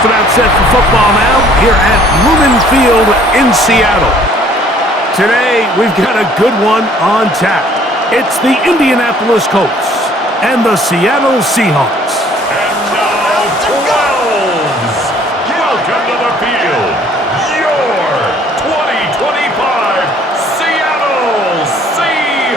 just about set for football now here at Lumen Field in Seattle. Today, we've got a good one on tap. It's the Indianapolis Colts and the Seattle Seahawks. And now, 12s. Welcome to the field, your 2025 Seattle Seahawks.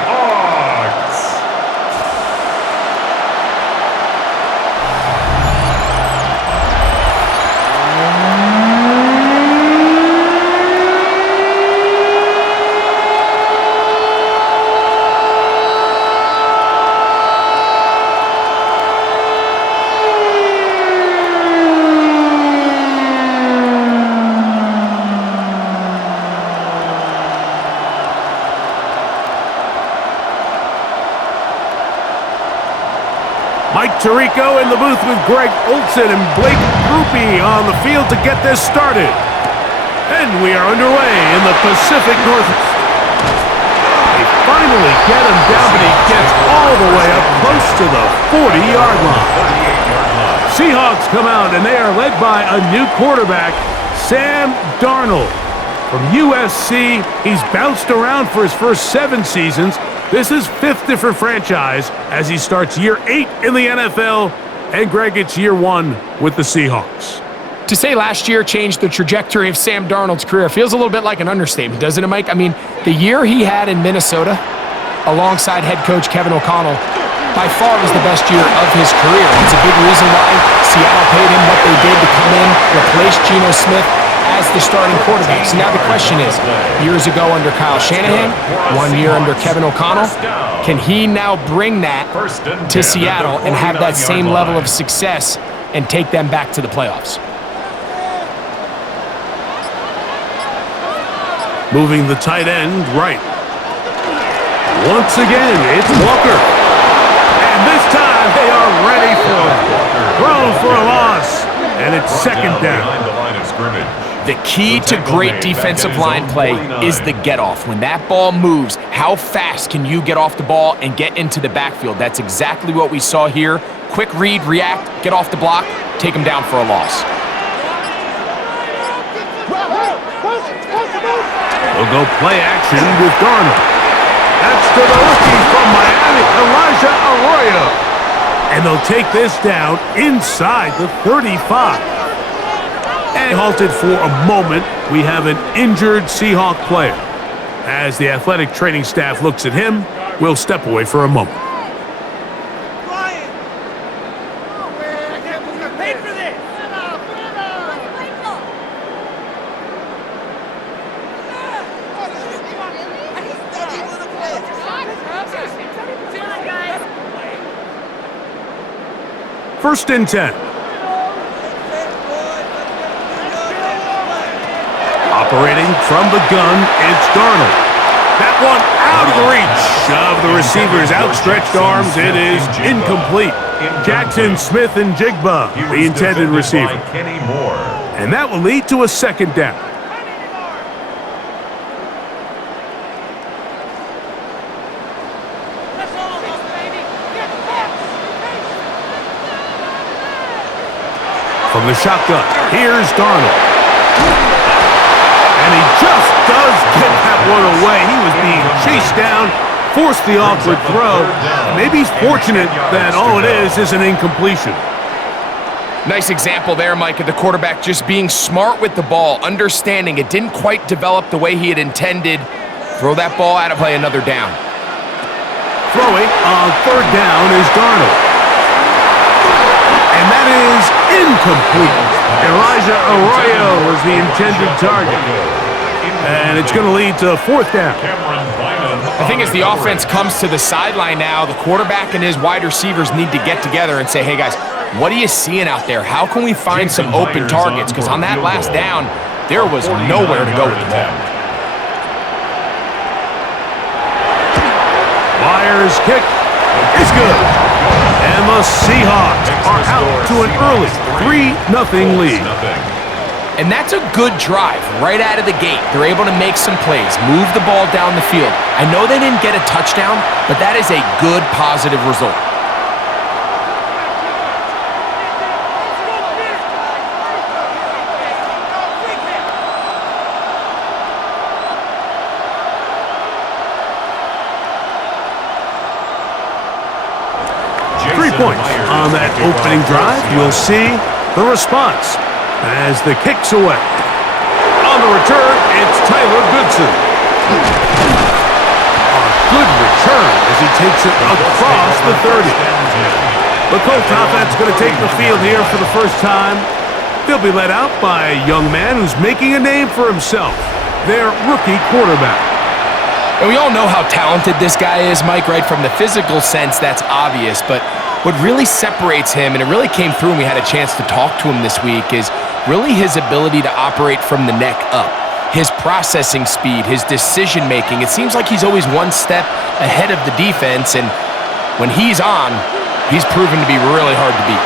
Mike Tirico in the booth with Greg Olsen and Blake Grupe on the field to get this started. And we are underway in the Pacific Northwest. They finally get him down, but he gets all the way up close to the 40-yard line. Seahawks come out, and they are led by a new quarterback, Sam Darnold. From USC, he's bounced around for his first 7 seasons. This is 5th different franchise as he starts year 8 in the NFL. And Greg, it's year 1 with the Seahawks. To say last year changed the trajectory of Sam Darnold's career feels a little bit like an understatement, doesn't it, Mike? I mean, the year he had in Minnesota alongside head coach Kevin O'Connell by far was the best year of his career. It's a big reason why Seattle paid him what they did to come in, replace Geno Smith as the starting quarterback. So now the question is, years ago under Kyle Shanahan, 1 year under Kevin O'Connell, can he now bring that to Seattle and have that same level of success and take them back to the playoffs? Moving the tight end right. Once again, it's Walker. And this time they are ready for it. Thrown for a loss. And it's second down. The key to great defensive line play is the get-off. When that ball moves, how fast can you get off the ball and get into the backfield? That's exactly what we saw here. Quick read, react, get off the block, take him down for a loss. They'll go play action with Darnold. That's to the rookie from Miami, Elijah Arroyo. And they'll take this down inside the 35. And halted for a moment. We have an injured Seahawk player. As the athletic training staff looks at him, we'll step away for a moment. First and 10. Operating from the gun, it's Darnold. That one out of the reach of the receiver's outstretched arms. It is incomplete. Jackson Smith and Jigba, the intended receiver. And that will lead to a second down. From the shotgun, here's Darnold. And he just does get that one away. He was being chased down, forced the awkward throw. Maybe he's fortunate that all it is an incompletion. Nice example there, Mike, of the quarterback just being smart with the ball, understanding it didn't quite develop the way he had intended. Throw that ball out of play, another down. Throwing on third down is Darnold. And that is incomplete. Elijah Arroyo was the intended target. And it's going to lead to fourth down. I think as the offense comes to the sideline now, the quarterback and his wide receivers need to get together and say, hey, guys, what are you seeing out there? How can we find some open targets? Because on that last down, there was nowhere to go with the ball. Myers' kick is good. And the Seahawks are out to an early 3-0 lead. And that's a good drive right out of the gate. They're able to make some plays, move the ball down the field. I know they didn't get a touchdown, but that is a good, positive result. points on that opening drive. We'll see the response as the kick's away. On the return, it's Tyler Goodson. A good return as he takes it across the 30. The Colts offense going to take the field here for the first time. They'll be led out by a young man who's making a name for himself, their rookie quarterback. And we all know how talented this guy is, Mike, right? From the physical sense, that's obvious. But what really separates him, and it really came through when we had a chance to talk to him this week, is really his ability to operate from the neck up. His processing speed, his decision-making. It seems like he's always one step ahead of the defense, and when he's on, he's proven to be really hard to beat.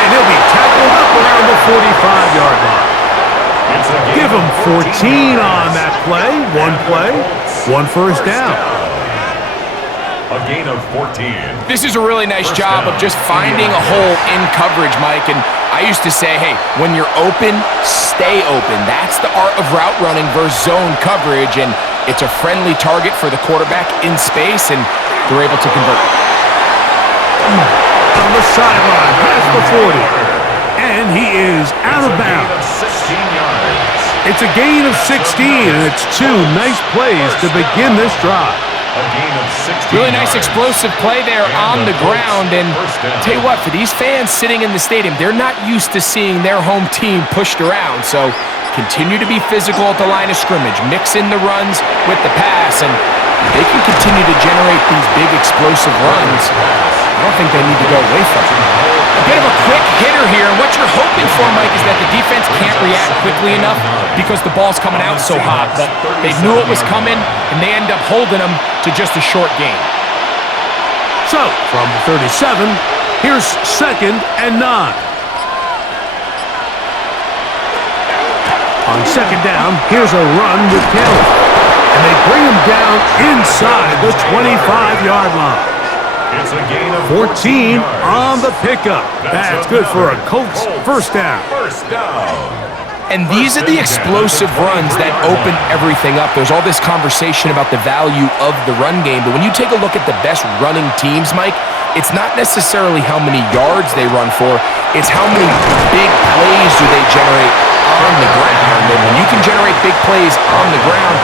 And he'll be tackled up around the 45-yard line. Give him 14 on that play. One first down. A gain of 14. This is a really nice job of just finding a hole in coverage, Mike. And I used to say, hey, when you're open, stay open. That's the art of route running versus zone coverage. And it's a friendly target for the quarterback in space, and they're able to convert. On the sideline, past the 40. And he is out of bounds. 16 yards. It's a gain of 16, and it's two nice plays to begin this drive. A gain of 16 Really nice yards. explosive play there on the ground. And tell you what, for these fans sitting in the stadium, they're not used to seeing their home team pushed around. So continue to be physical at the line of scrimmage. Mix in the runs with the pass, and they can continue to generate these big explosive runs. I don't think they need to go away from it. A bit of a quick hitter here, and what you're hoping for, Mike, is that the defense can't react quickly enough because the ball's coming out so hot. But they knew it was coming, and they end up holding them to just a short gain. So, from the 37, here's 2nd and 9. On 2nd down, here's a run with Taylor. And they bring him down inside the 25-yard line. It's a gain of 14 on the pickup. That's good for a Colts first down. First down. And these are the explosive runs that open everything up. There's all this conversation about the value of the run game, but when you take a look at the best running teams, Mike, it's not necessarily how many yards they run for, it's how many big plays do they generate on the ground. And when you can generate big plays on the ground,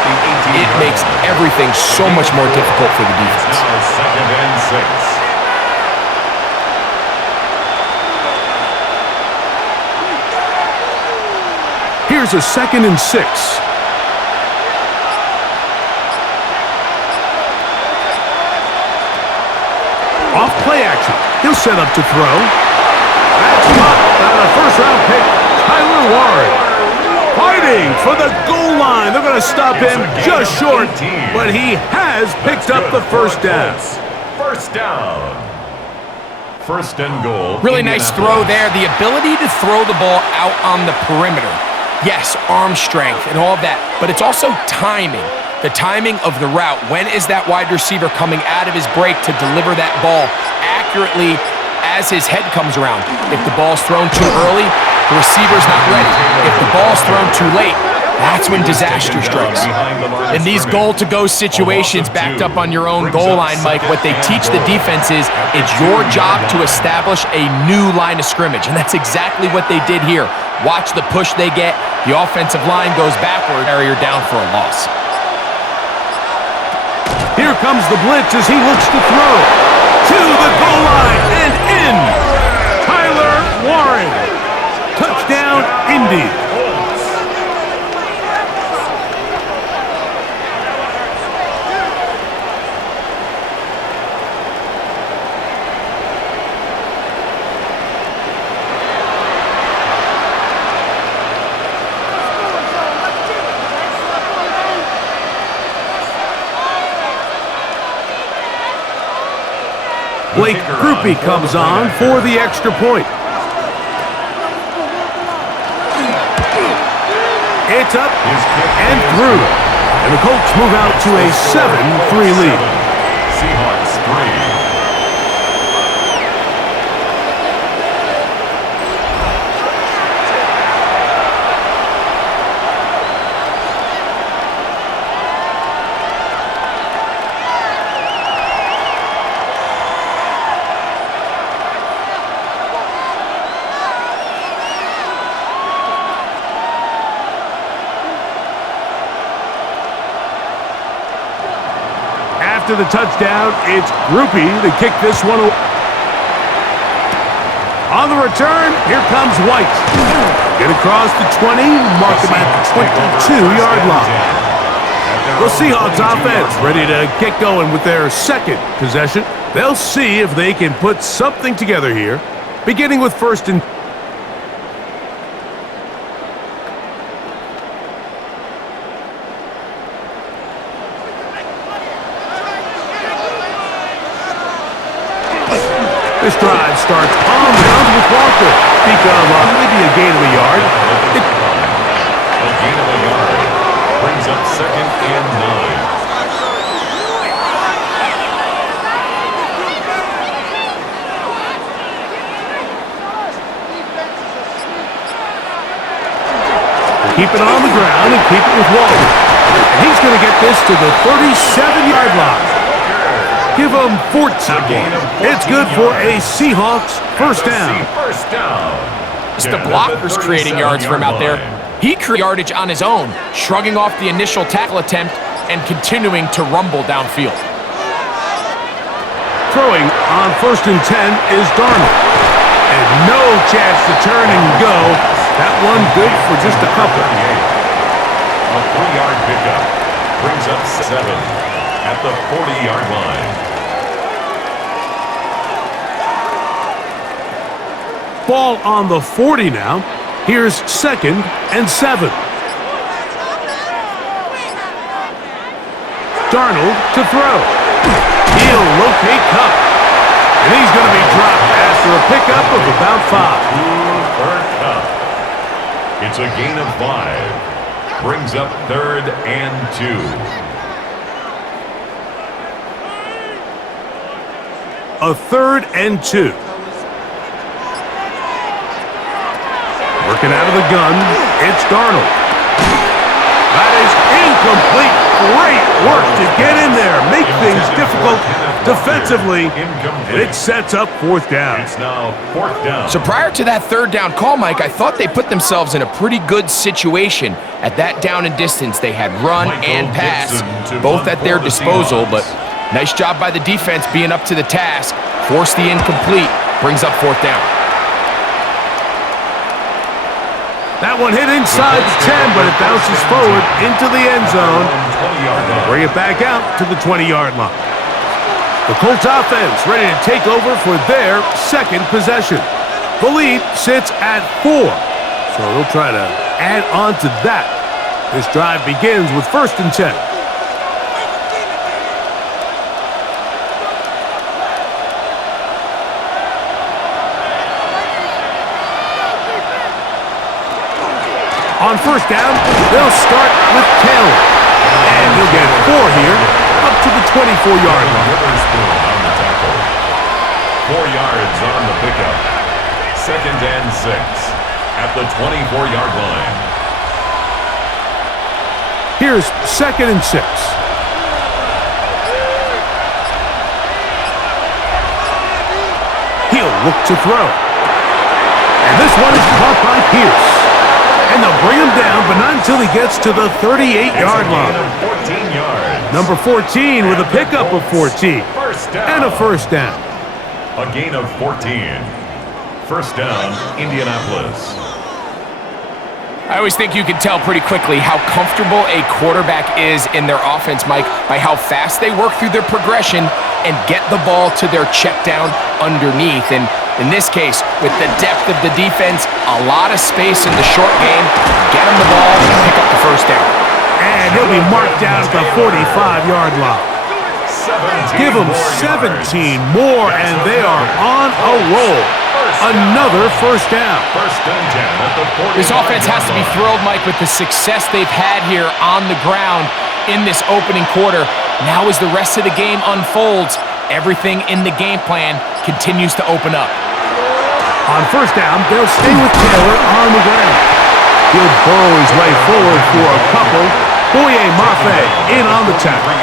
it makes everything so much more difficult for the defense. Now 2nd and 6. Here's a 2nd and 6. Off play action. He'll set up to throw. That's caught on a first-round pick, Tyler Warren. Fighting for the goal line. They're going to stop him just short, but he has picked up the first down. First down. First and goal. Really nice throw there. The ability to throw the ball out on the perimeter. Yes, arm strength and all of that, but it's also timing. The timing of the route. When is that wide receiver coming out of his break to deliver that ball accurately as his head comes around? If the ball's thrown too early, the receiver's not ready. If the ball's thrown too late, that's when disaster strikes. In these goal-to-go situations backed up on your own goal line, Mike, what they teach the defense is it's your job to establish a new line of scrimmage, and that's exactly what they did here. Watch the push they get. The offensive line goes backward. Barrier down for a loss. Here comes the blitz as he looks to throw. To the goal line and in. Tyler Warren. Touchdown, Indy. Blake Groupie comes on for the extra point. It's up and through. And the Colts move out to a 7-3 lead. Seahawks 3. After the touchdown, it's Groupie to kick this one away. On the return, here comes White. Get across the 20, mark him at the 22-yard line. The Seahawks offense ready to get going with their second possession. They'll see if they can put something together here, beginning with first and... This drive starts on the ground with Walker. Speak of maybe a gain of a yard. A gain of a yard brings up second and 9. Keep it on the ground and keep it with Walker. And he's going to get this to the 37-yard line. Give them 14. It's good for a Seahawks first down. It's the blockers creating yards for him out there. He created yardage on his own, shrugging off the initial tackle attempt and continuing to rumble downfield. Throwing on first and 10 is Darnold. And no chance to turn and go. That one good for just a couple. A 3-yard pickup brings up 7 at the 40-yard line. Ball on the 40 now. Here's second and 7. Darnold to throw. He'll locate Cup. And he's going to be dropped after a pickup of about 5. It's a gain of 5. Brings up third and 2. A third and 2. Working out of the gun, it's Darnold. That is incomplete. Great work to get in there. Make things difficult defensively. And it sets up fourth down. It's now fourth down. So prior to that third down call, Mike, I thought they put themselves in a pretty good situation. At that down and distance, they had run and pass, both at their disposal. But nice job by the defense being up to the task. Force the incomplete. Brings up fourth down. That one hit inside the 10, but it bounces forward into the end zone. Bring it back out to the 20-yard line. The Colts offense ready to take over for their second possession. The lead sits at 4, so they'll try to add on to that. This drive begins with first and 10. On first down, they'll start with Taylor. And he'll get 4 here, up to the 24-yard line. 4 yards on the pickup. Second and 6 at the 24-yard line. Here's second and 6. He'll look to throw. And this one is caught by Pierce. And they'll bring him down, but not until he gets to the 38-yard line. 14 yards. Number 14 with a pickup of 14. And a first down. A gain of 14. First down, Indianapolis. I always think you can tell pretty quickly how comfortable a quarterback is in their offense, Mike, by how fast they work through their progression and get the ball to their check down underneath. And in this case, with the depth of the defense, a lot of space in the short game, get him the ball and pick up the first down. And he'll be marked down at the 45-yard line. Give them 17 more, and they are on a roll. Another first down. This offense has to be thrilled, Mike, with the success they've had here on the ground in this opening quarter. Now as the rest of the game unfolds, everything in the game plan continues to open up. On first down, they'll stay with Taylor on the ground. He'll burrow his way forward for a couple. Boye Mafe in on the tackle.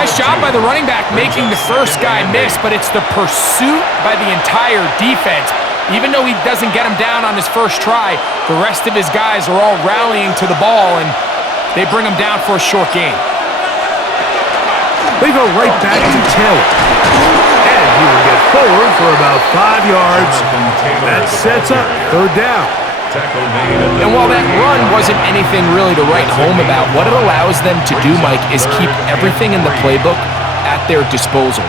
Nice job by the running back making the first guy miss, but it's the pursuit by the entire defense. Even though he doesn't get him down on his first try, the rest of his guys are all rallying to the ball, and they bring him down for a short gain. They go right back to Taylor. And he will get forward for about 5 yards. That sets up third down. And while that run wasn't anything really to write home about, what it allows them to do, Mike, is keep everything in the playbook at their disposal.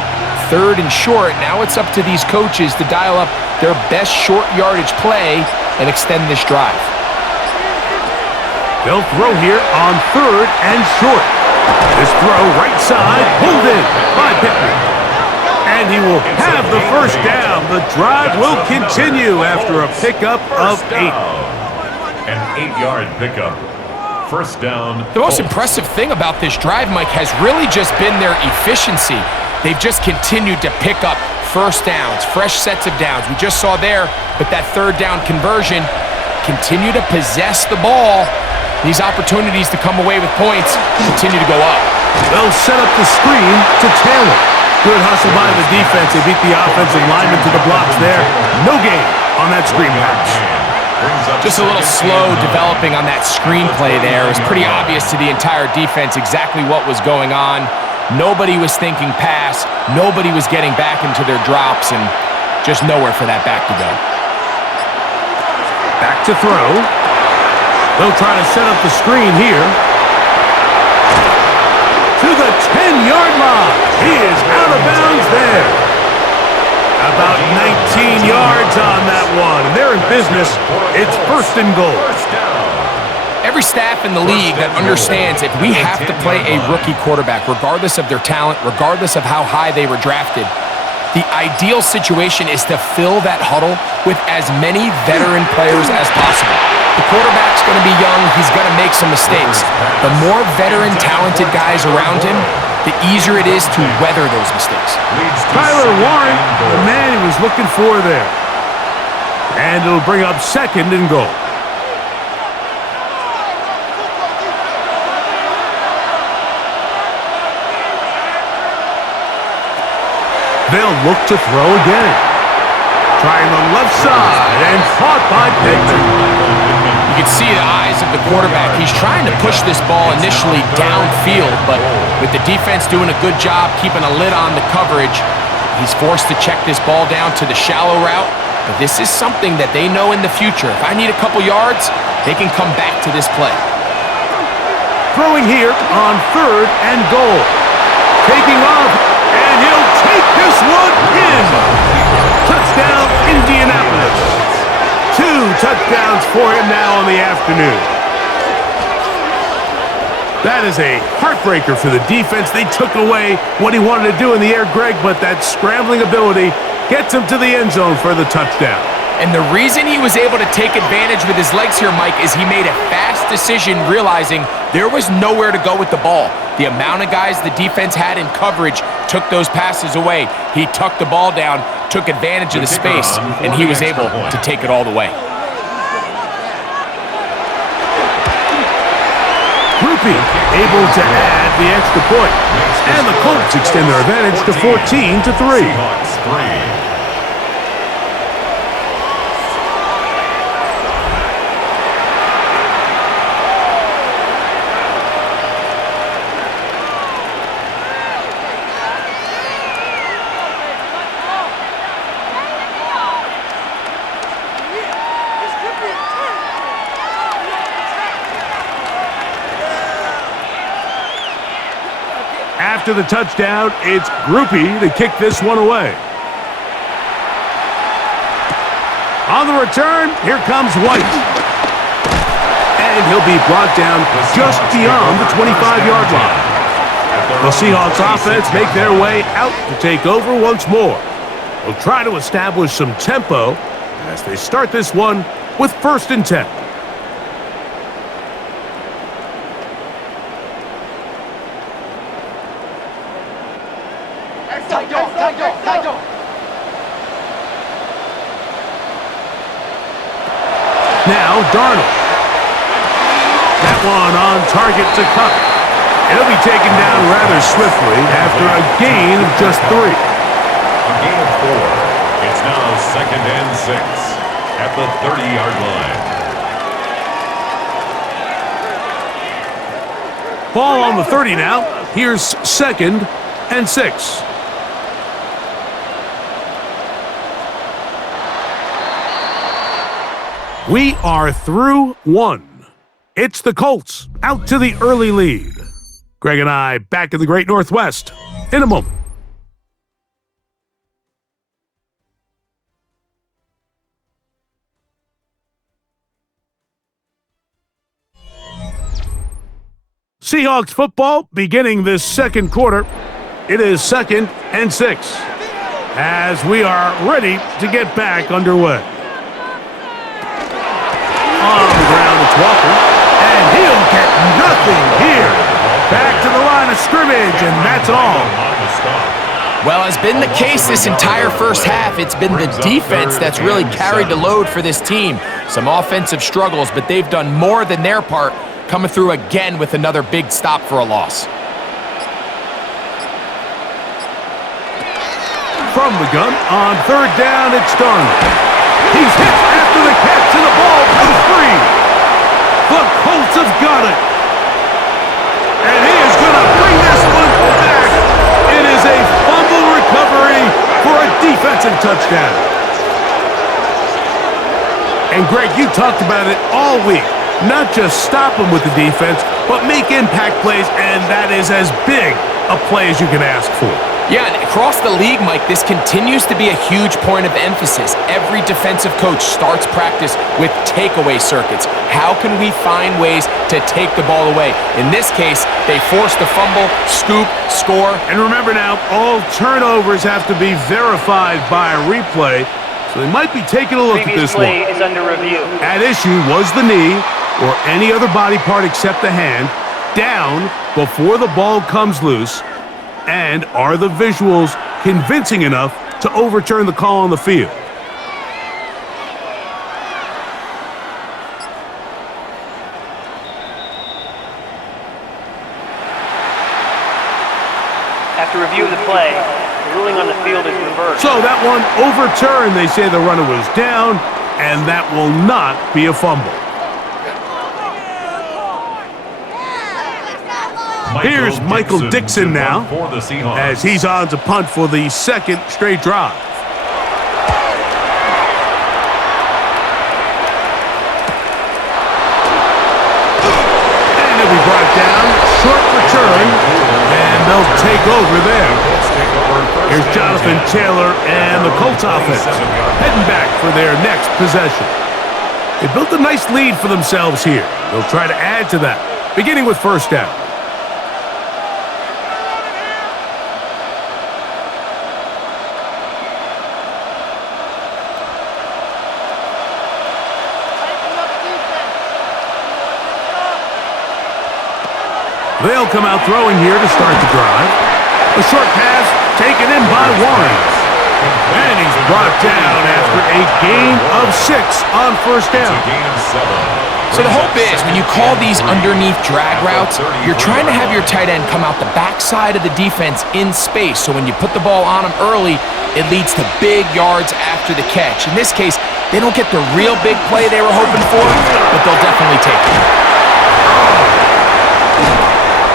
Third and short, now it's up to these coaches to dial up their best short yardage play and extend this drive. They'll throw here on third and short. This throw right side, pulled in by Pittman. And he will have the first down. The drive will continue after a pickup of 8. An 8-yard pickup. First down. The most impressive thing about this drive, Mike, has really just been their efficiency. They've just continued to pick up first downs, fresh sets of downs. We just saw there with that third down conversion, continue to possess the ball. These opportunities to come away with points continue to go up. They'll set up the screen to Taylor. Good hustle by the defense. They beat the offensive lineman to the blocks there. No gain on that screen pass. Just a little slow developing on that screenplay there. It was pretty obvious to the entire defense exactly what was going on. Nobody was thinking pass. Nobody was getting back into their drops, and just nowhere for that back to go. Back to throw. They'll try to set up the screen here. To the 10-yard line. He is out of bounds there. About 19 yards on that one. And they're in business. It's first and goal. Every staff in the league that understands if we have to play a rookie quarterback, regardless of their talent, regardless of how high they were drafted, the ideal situation is to fill that huddle with as many veteran players as possible. The quarterback's going to be young. He's going to make some mistakes. The more veteran, talented guys around him, the easier it is to weather those mistakes. Tyler Warren, the man he was looking for there. And it'll bring up second and goal. They'll look to throw again. Trying the left side and caught by Pittman. You can see the eyes of the quarterback. He's trying to push this ball initially downfield, but with the defense doing a good job keeping a lid on the coverage, he's forced to check this ball down to the shallow route. But this is something that they know in the future. If I need a couple yards, they can come back to this play. Throwing here on third and goal. Taking off, and he'll take this one in. Touchdown, Indianapolis. 2 touchdowns for him now on the afternoon. That is a heartbreaker for the defense. They took away what he wanted to do in the air, Greg, but that scrambling ability gets him to the end zone for the touchdown. And the reason he was able to take advantage with his legs here, Mike, is he made a fast decision realizing there was nowhere to go with the ball. The amount of guys the defense had in coverage took those passes away. He tucked the ball down, took advantage of the space, and he was able to take it all the way. Groupie able to add the extra point. And the Colts extend their advantage to 14-3. After the touchdown, it's Groupie to kick this one away. On the return, here comes White. And he'll be brought down just beyond the 25-yard line. The Seahawks offense make their way out to take over once more. They'll try to establish some tempo as they start this one with first and 10. Now Darnold. That one on target to Cup. It'll be taken down rather swiftly after a gain of just 3. A gain of 4. It's now second and 6 at the 30-yard line. Ball on the 30 now. Here's second and 6. We are through 1. It's the Colts out to the early lead. Greg and I back in the Great Northwest in a moment. Seahawks football beginning this second quarter. It is 2nd and 6 as we are ready to get back underway. On the ground, it's Walker, and he'll get nothing here. Back to the line of scrimmage, and that's all. Well, as been the case this entire first half, it's been the defense that's really carried the load for this team. Some offensive struggles, but they've done more than their part, coming through again with another big stop for a loss. From the gun, on 3rd down, it's Darnold. He's hit after the catch, and the ball comes free. The Colts have got it. And he is going to bring this one back. It is a fumble recovery for a defensive touchdown. And Greg, you talked about it all week. Not just stop them with the defense, but make impact plays, and that is as big a play as you can ask for. Yeah, and across the league, Mike, this continues to be a huge point of emphasis. Every defensive coach starts practice with takeaway circuits. How can we find ways to take the ball away? In this case, they forced the fumble, scoop, score. And remember now, all turnovers have to be verified by a replay, so they might be taking a look at this one. Previous play is under review. At issue was the knee, or any other body part except the hand, down before the ball comes loose. And are the visuals convincing enough to overturn the call on the field? After review of the play, the ruling on the field is reversed. So that one overturned. They say the runner was down, and that will not be a fumble. Here's Michael Dixon now, as he's on to punt for the 2nd straight drive. And it'll be brought down, short return, and they'll take over there. Here's Jonathan Taylor and the Colts offense heading back for their next possession. They built a nice lead for themselves here. They'll try to add to that, beginning with 1st down. They'll come out throwing here to start the drive. A short pass taken in by Warren. And he's brought down after a gain of 6 on 1st down. So the hope is, when you call these underneath drag routes, you're trying to have your tight end come out the backside of the defense in space. So when you put the ball on him early, it leads to big yards after the catch. In this case, they don't get the real big play they were hoping for, but they'll definitely take it.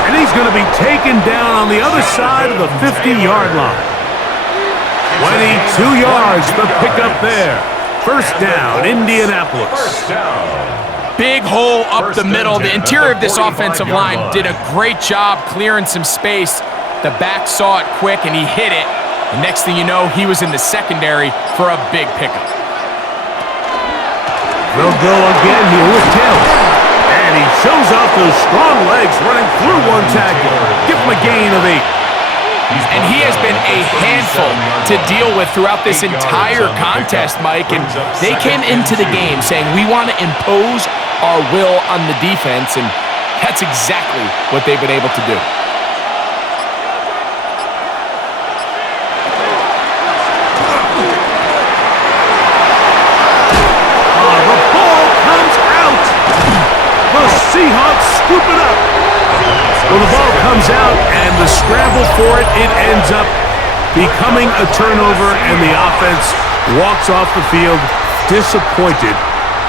And he's going to be taken down on the other side of the 50-yard line. 22 yards, the pickup there. 1st down, Indianapolis. Big hole up the middle. The interior of this offensive line did a great job clearing some space. The back saw it quick, and he hit it. The next thing you know, he was in the secondary for a big pickup. They'll go again here with Taylor. And he shows off those strong legs running through one tackle. Give him a gain of 8. And he has been a handful to deal with throughout this entire contest, Mike. And they came into the game saying, we want to impose our will on the defense. And that's exactly what they've been able to do. The ball comes out. The Seahawks scoop it up. Well, the ball comes out, and the scramble for it, it ends up becoming a turnover, and the offense walks off the field disappointed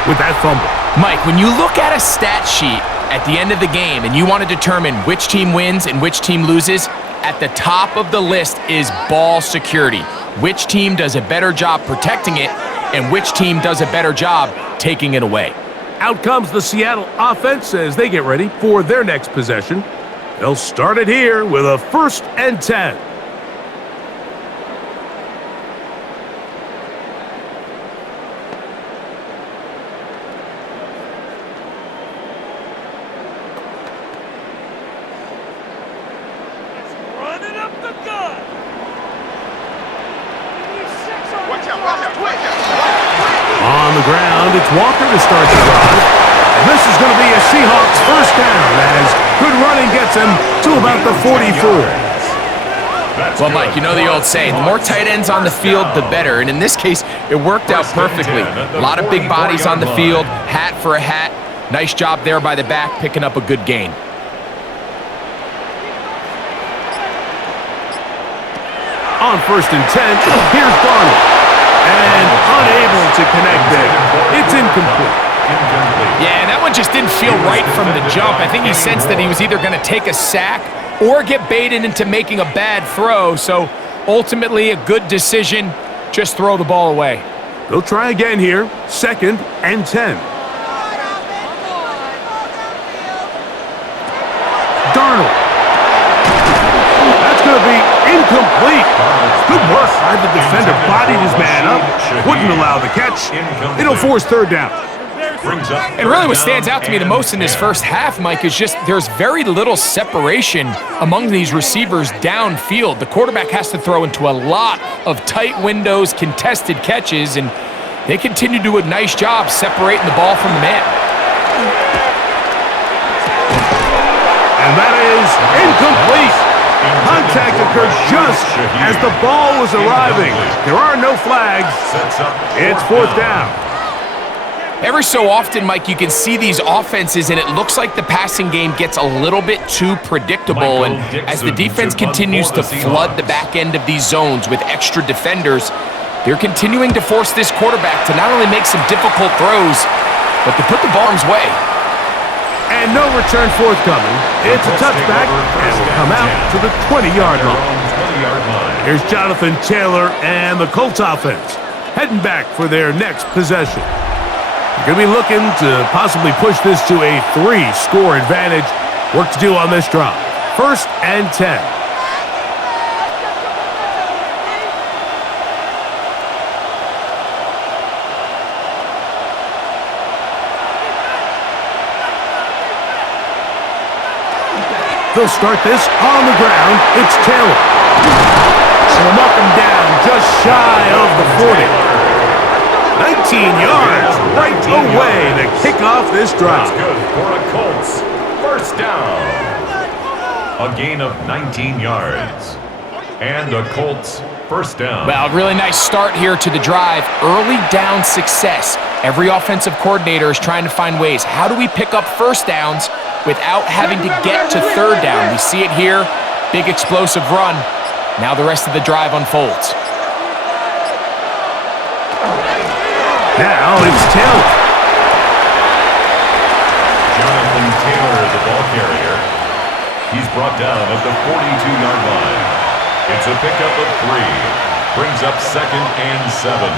with that fumble. Mike, when you look at a stat sheet at the end of the game and you want to determine which team wins and which team loses, at the top of the list is ball security. Which team does a better job protecting it, and which team does a better job taking it away? Out comes the Seattle offense as they get ready for their next possession. They'll start it here with a 1st and 10. On the ground, it's Walker to start the drive. And this is going to be a Seahawks 1st down as good running gets him to about the 44. Well, Mike, you know the old saying, the more tight ends on the field, the better. And in this case, it worked out perfectly. A lot of big bodies on the field, hat for a hat. Nice job there by the back, picking up a good gain. On 1st and 10, here's Darnold. And unable to connect there. It's incomplete. Yeah, and that one just didn't feel right from the jump. I think he sensed that he was either going to take a sack or get baited into making a bad throw. So ultimately a good decision, just throw the ball away. They'll try again here, 2nd and 10. Darnold. That's going to be incomplete. Good work by the defender. Bodied his man up. Wouldn't allow the catch. It'll force 3rd down. And really what stands out to me the most in this first half, Mike, is just there's very little separation among these receivers downfield. The quarterback has to throw into a lot of tight windows, contested catches, and they continue to do a nice job separating the ball from the man. And that is incomplete. Contact occurred just as the ball was arriving. There are no flags. It's 4th down. Every so often, Mike, you can see these offenses, and it looks like the passing game gets a little bit too predictable. And as the defense continues to flood the back end of these zones with extra defenders, they're continuing to force this quarterback to not only make some difficult throws, but to put the ball in his way. And no return forthcoming. It's a touchback and will come out to the 20-yard line. Here's Jonathan Taylor and the Colts offense heading back for their next possession. They're going to be looking to possibly push this to a 3-score advantage. Work to do on this drive. 1st and 10. They'll start this on the ground. It's Taylor. And up and down, just shy of the 40. 19 yards right away to kick off this drive. That's good for a Colts 1st down. A gain of 19 yards. And a Colts 1st down. Well, really nice start here to the drive. Early down success. Every offensive coordinator is trying to find ways. How do we pick up 1st downs without having to get to 3rd down? We see it here. Big explosive run. Now the rest of the drive unfolds. Now it's Taylor. Jonathan Taylor, the ball carrier. He's brought down at the 42-yard line. It's a pickup of 3. Brings up 2nd and 7.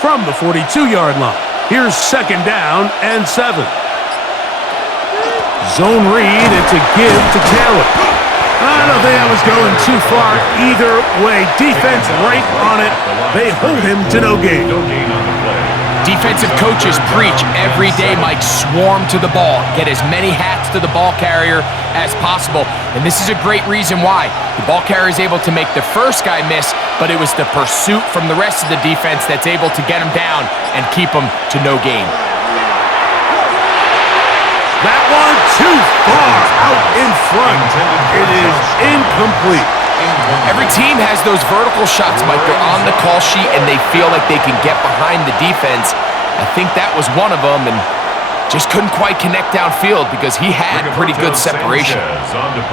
From the 42-yard line, here's 2nd down and 7. Zone read, it's a give to Taylor. I don't think I was going too far either way. Defense right on it. They hold him to no gain. No gain on the play. Defensive coaches preach every day, Mike, swarm to the ball. Get as many hats to the ball carrier as possible. And this is a great reason why. The ball carrier is able to make the first guy miss, but it was the pursuit from the rest of the defense that's able to get him down and keep him to no gain. That one too far out in front. It is incomplete. Every team has those vertical shots, Mike. They're on the call sheet, and they feel like they can get behind the defense. I think that was one of them, and just couldn't quite connect downfield because he had pretty good separation.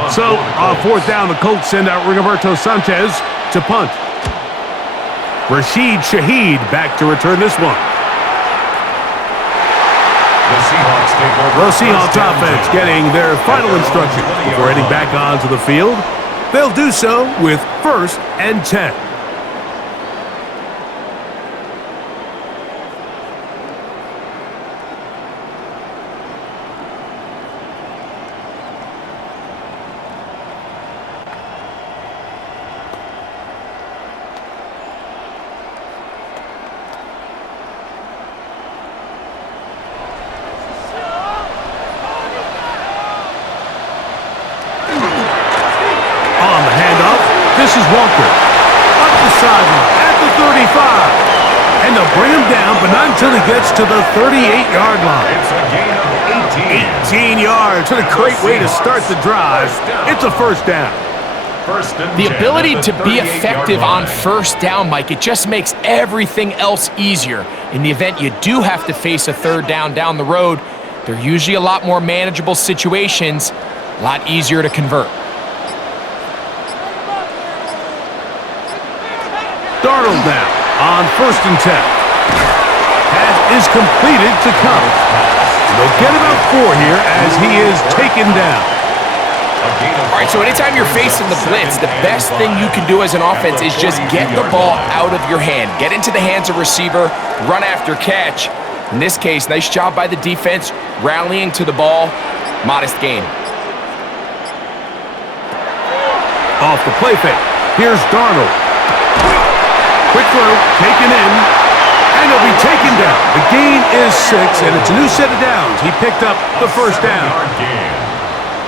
So, on 4th down, the Colts send out Rigoberto Sanchez to punt. Rashid Shaheed back to return this one. The Seahawks take over. The Seahawks offense getting their final instructions before heading back onto the field. They'll do so with 1st and 10. This is Walker, up the sideline at the 35. And they'll bring him down, but not until he gets to the 38-yard line. It's a gain of 18 yards. What a great way to start the drive. It's a first down. The ability to be effective on first down, Mike, it just makes everything else easier. In the event you do have to face a third down the road, they're usually a lot more manageable situations, a lot easier to convert. Darnold now on 1st and 10. Pass is completed to Cup. They'll get about 4 here as he is taken down. All right, so anytime you're facing the blitz, the best thing you can do as an offense is just get the ball out of your hand. Get into the hands of receiver, run after catch. In this case, nice job by the defense, rallying to the ball. Modest gain. Off the play fake. Here's Darnold. Quick throw, taken in, and he'll be taken down. The gain is 6, and it's a new set of downs. He picked up the first down.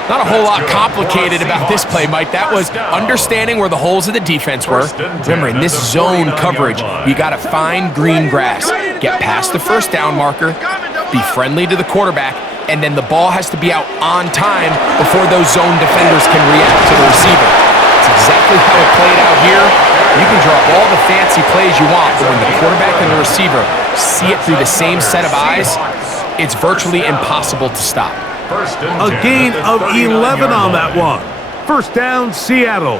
Not a whole lot complicated about this play, Mike. That was understanding where the holes of the defense were. Remember, in this zone coverage, you got to find green grass. Get past the first down marker, be friendly to the quarterback, and then the ball has to be out on time before those zone defenders can react to the receiver. That's exactly how it played out here. You can draw all the fancy plays you want, but when the quarterback and the receiver see it through the same set of eyes, it's virtually impossible to stop. A gain of 11 on that one. First down, Seattle.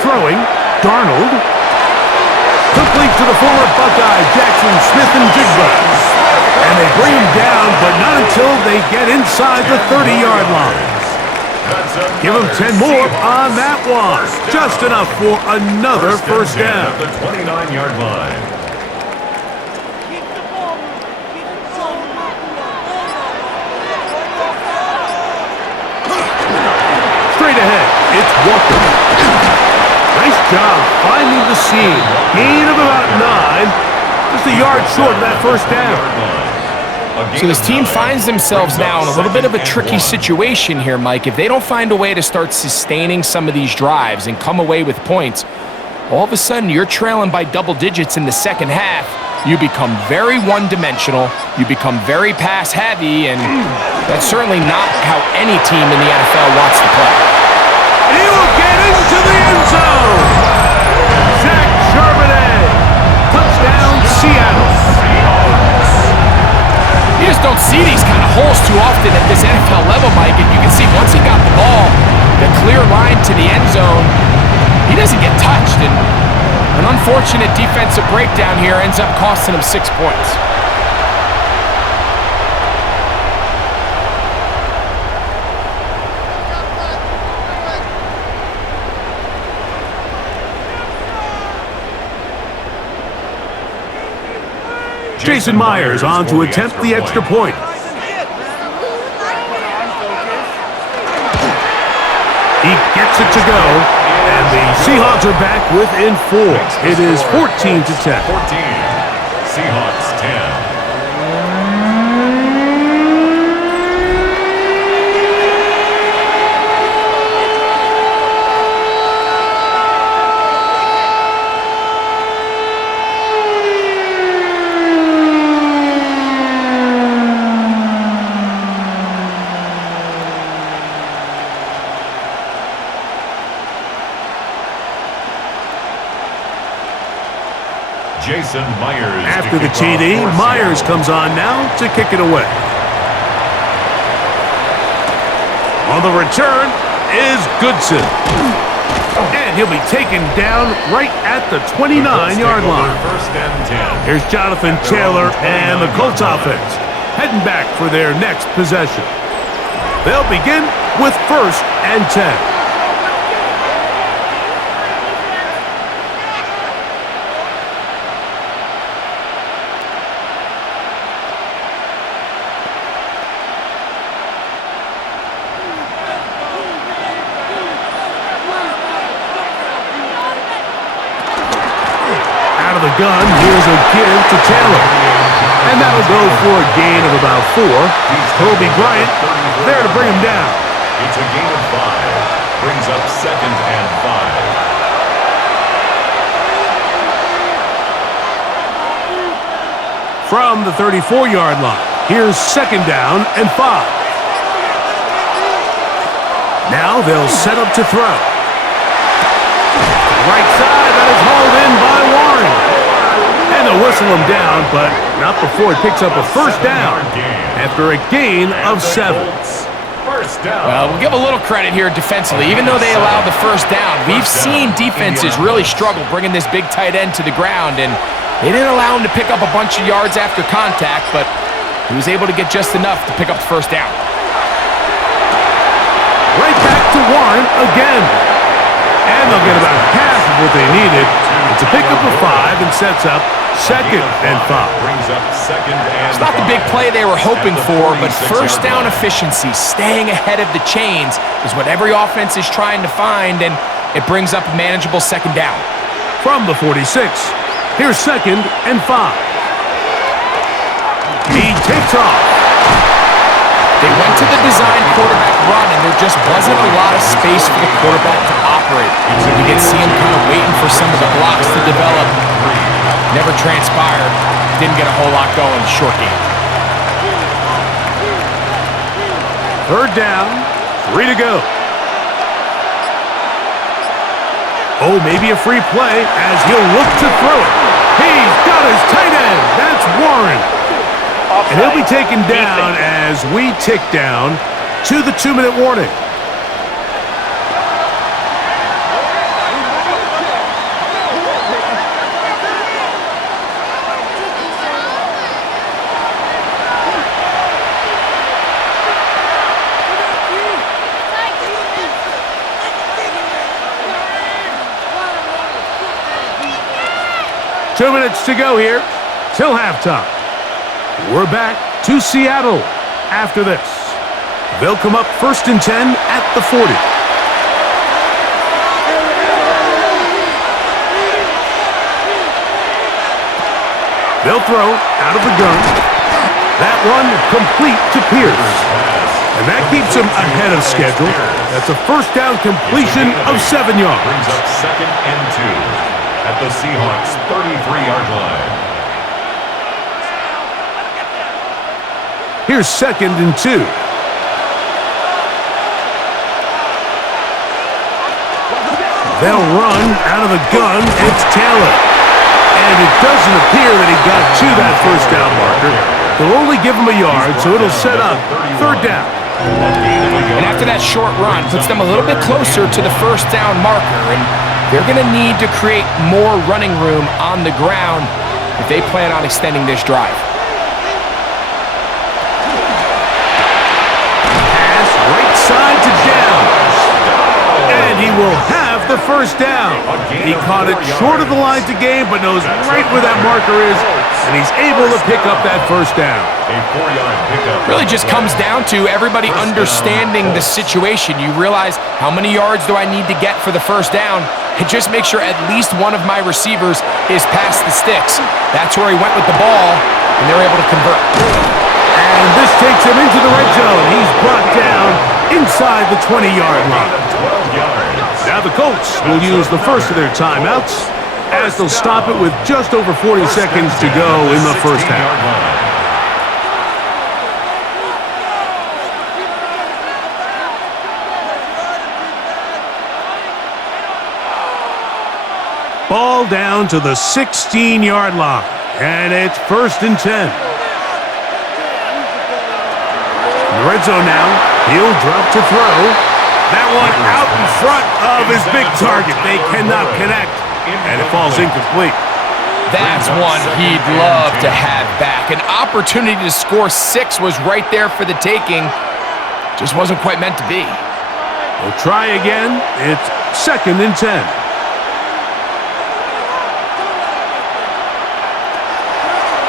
Throwing, Darnold. Complete to the former Buckeye, Jackson Smith-Njigba. And they bring him down, but not until they get inside the 30-yard line. Give him 10 more on that one. Just enough for another first down. At the 29-yard line. Straight ahead, it's Walker. Nice job finding the seam. Gain of about 9. Just a yard short of that first down. So this team finds themselves now in a little bit of a tricky situation here, Mike. If they don't find a way to start sustaining some of these drives and come away with points, all of a sudden you're trailing by double digits in the second half. You become very one-dimensional. You become very pass-heavy, and that's certainly not how any team in the NFL wants to play. He will get into the end zone. Zach Charbonnet. Touchdown, Seattle. You just don't see these kind of holes too often at this NFL level, Mike. And you can see once he got the ball, the clear line to the end zone, he doesn't get touched. And an unfortunate defensive breakdown here ends up costing him 6 points. Jason Myers on to attempt the extra point. He gets it to go, and the Seahawks are back within 4. It is 14-10. 14. Seahawks 10. Jason Myers. After the TD, Myers comes on now to kick it away. On the return is Goodson. And he'll be taken down right at the 29-yard line. First and 10. Here's Jonathan Taylor and the Colts offense heading back for their next possession. They'll begin with 1st and 10. Out of the gun, here's a give to Taylor. And that'll go for a gain of about 4. Kobe Bryant there to bring him down. It's a gain of 5. Brings up 2nd and 5. From the 34-yard line, here's 2nd down and 5. Now they'll set up to throw. Right side, that is hauled in by Warren. And they'll whistle him down, but not before he picks up a 1st down after a gain of 7. First down. Well, we'll give a little credit here defensively. Even though they allowed the 1st down, we've seen defenses really struggle bringing this big tight end to the ground, and they didn't allow him to pick up a bunch of yards after contact, but he was able to get just enough to pick up the 1st down. Right back to Warren again. And they'll get about half of what they needed. It's a pickup of 5 and sets up 2nd and 5. Brings up 2nd and It's not the big play they were hoping for, but 1st down efficiency, staying ahead of the chains, is what every offense is trying to find, and it brings up a manageable 2nd down. From the 46, here's 2nd and 5. He takes off. They went to the design quarterback run, and there just wasn't a lot of space for the quarterback to operate. You can see him kind of waiting for some of the blocks to develop. Never transpired. Didn't get a whole lot going. Short game. 3rd down, 3 to go. Oh, maybe a free play as he'll look to throw it. He's got his tight end. That's Warren. And he'll be taken down as we tick down to the 2-minute warning. Two minutes to go here till halftime. We're back to Seattle after this. They'll come up 1st and 10 at the 40. They'll throw out of the gun. That one complete to Pierce. And that keeps him ahead of schedule. That's a 1st down completion of 7 yards. Brings up 2nd and 2 at the Seahawks 33-yard line. Here's 2nd and 2. They'll run out of the gun. It's Taylor. And it doesn't appear that he got to that 1st down marker. They'll only give him a yard, so it'll set up 3rd down. And after that short run, puts them a little bit closer to the 1st down marker, and they're going to need to create more running room on the ground if they plan on extending this drive. Pass right side to Downs. And he will have the 1st down. He caught it short of the line to gain, but knows right where that marker is, and he's able to pick up that 1st down. A 4-yard pickup. Really just comes down to everybody understanding the situation. You realize, how many yards do I need to get for the 1st down? And just make sure at least one of my receivers is past the sticks. That's where he went with the ball, and they're able to convert. And this takes him into the red zone. He's brought down inside the 20-yard line. 12 yards. Now the Colts will use the first of their timeouts as they'll stop it with just over 40 seconds to go in the 1st half. Ball down to the 16-yard line, and it's 1st and 10. In the red zone now, he'll drop to throw. That one out in front of his big target. They cannot connect, and it falls incomplete. That's one he'd love to have back. An opportunity to score 6 was right there for the taking. Just wasn't quite meant to be. We'll try again. It's 2nd and 10.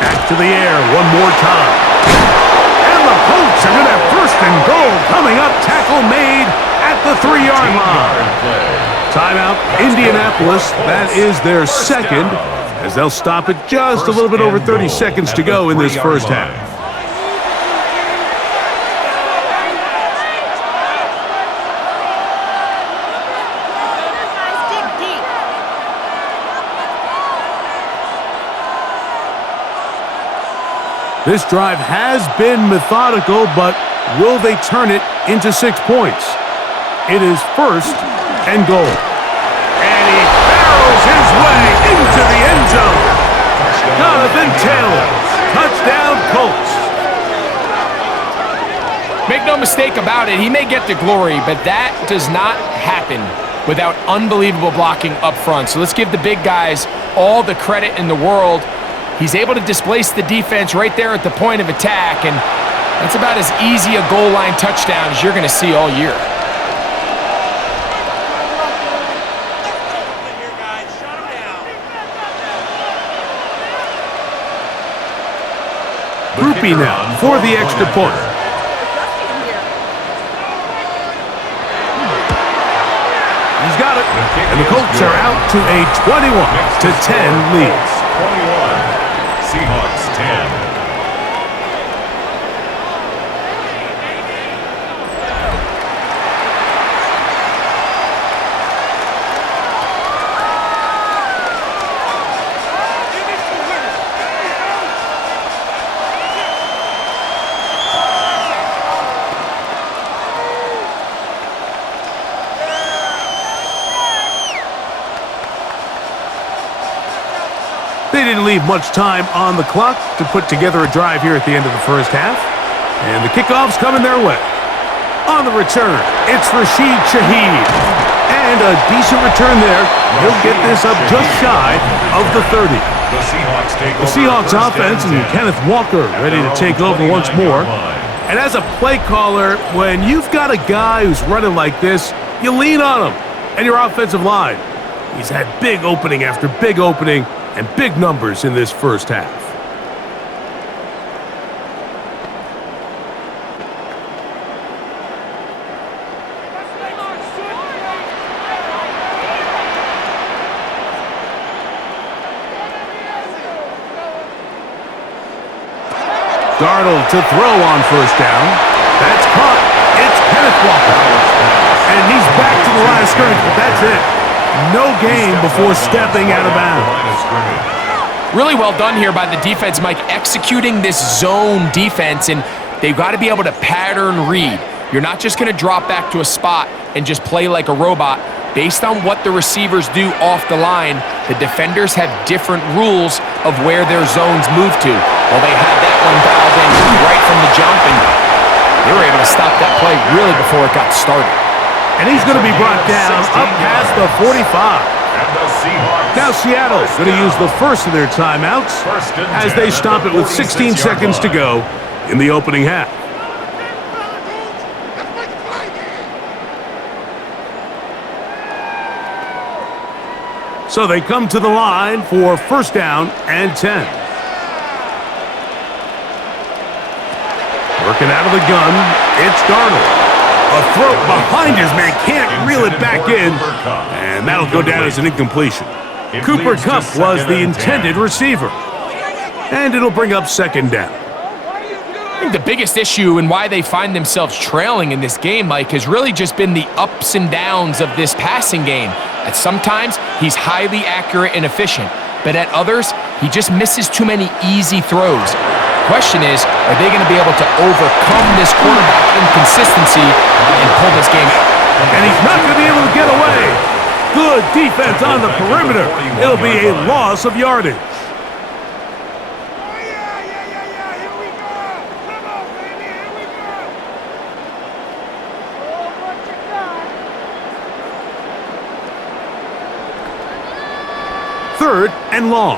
Back to the air one more time. And the Colts are going to have 1st and goal coming up. Tackle made at the 3-yard line. Timeout, Indianapolis. That is their 2nd, as they'll stop it just a little bit over 30 seconds to go in this first half. This drive has been methodical, but will they turn it into 6 points? It is 1st and goal. And he barrels his way into the end zone. Jonathan Taylor, touchdown Colts. Make no mistake about it, he may get the glory, but that does not happen without unbelievable blocking up front. So let's give the big guys all the credit in the world. He's able to displace the defense right there at the point of attack, and that's about as easy a goal line touchdown as you're going to see all year. Groupie now for the extra point. He's got it, and the Colts are out to a 21-10 lead. 21. Seahawks 10. They didn't leave much time on the clock to put together a drive here at the end of the first half. And the kickoff's coming their way. On the return, it's Rashid Shaheed. And a decent return there. He'll get this up just shy of the 30. The Seahawks offense and Kenneth Walker ready to take over once more. And as a play caller, when you've got a guy who's running like this, you lean on him and your offensive line. He's had big opening after big opening and big numbers in this first half. Darnold to throw on 1st down. That's caught. It's Kenneth Walker. And he's back to the line of scrimmage, but that's it. No gain before stepping out of bounds. Really well done here by the defense, Mike, executing this zone defense, and they've got to be able to pattern read. You're not just going to drop back to a spot and just play like a robot. Based on what the receivers do off the line, the defenders have different rules of where their zones move to. Well, they had that one dialed in right from the jump, and they were able to stop that play really before it got started. And he's going to be brought down up past the 45. Now Seattle's going to use the first of their timeouts as they stop it with 16 seconds to go in the opening half. So they come to the line for 1st down and 10. Working out of the gun, it's Darnold. A throw behind his man, can't reel it back in, and that'll go down as an incompletion. Cooper Kupp was the intended receiver, and it'll bring up 2nd down. I think the biggest issue and why they find themselves trailing in this game, Mike, has really just been the ups and downs of this passing game. At sometimes, he's highly accurate and efficient, but at others, he just misses too many easy throws. Question is, are they going to be able to overcome this quarterback inconsistency and pull this game out? And he's not going to be able to get away. Good defense on the perimeter. It'll be a loss of yardage. 3rd and long.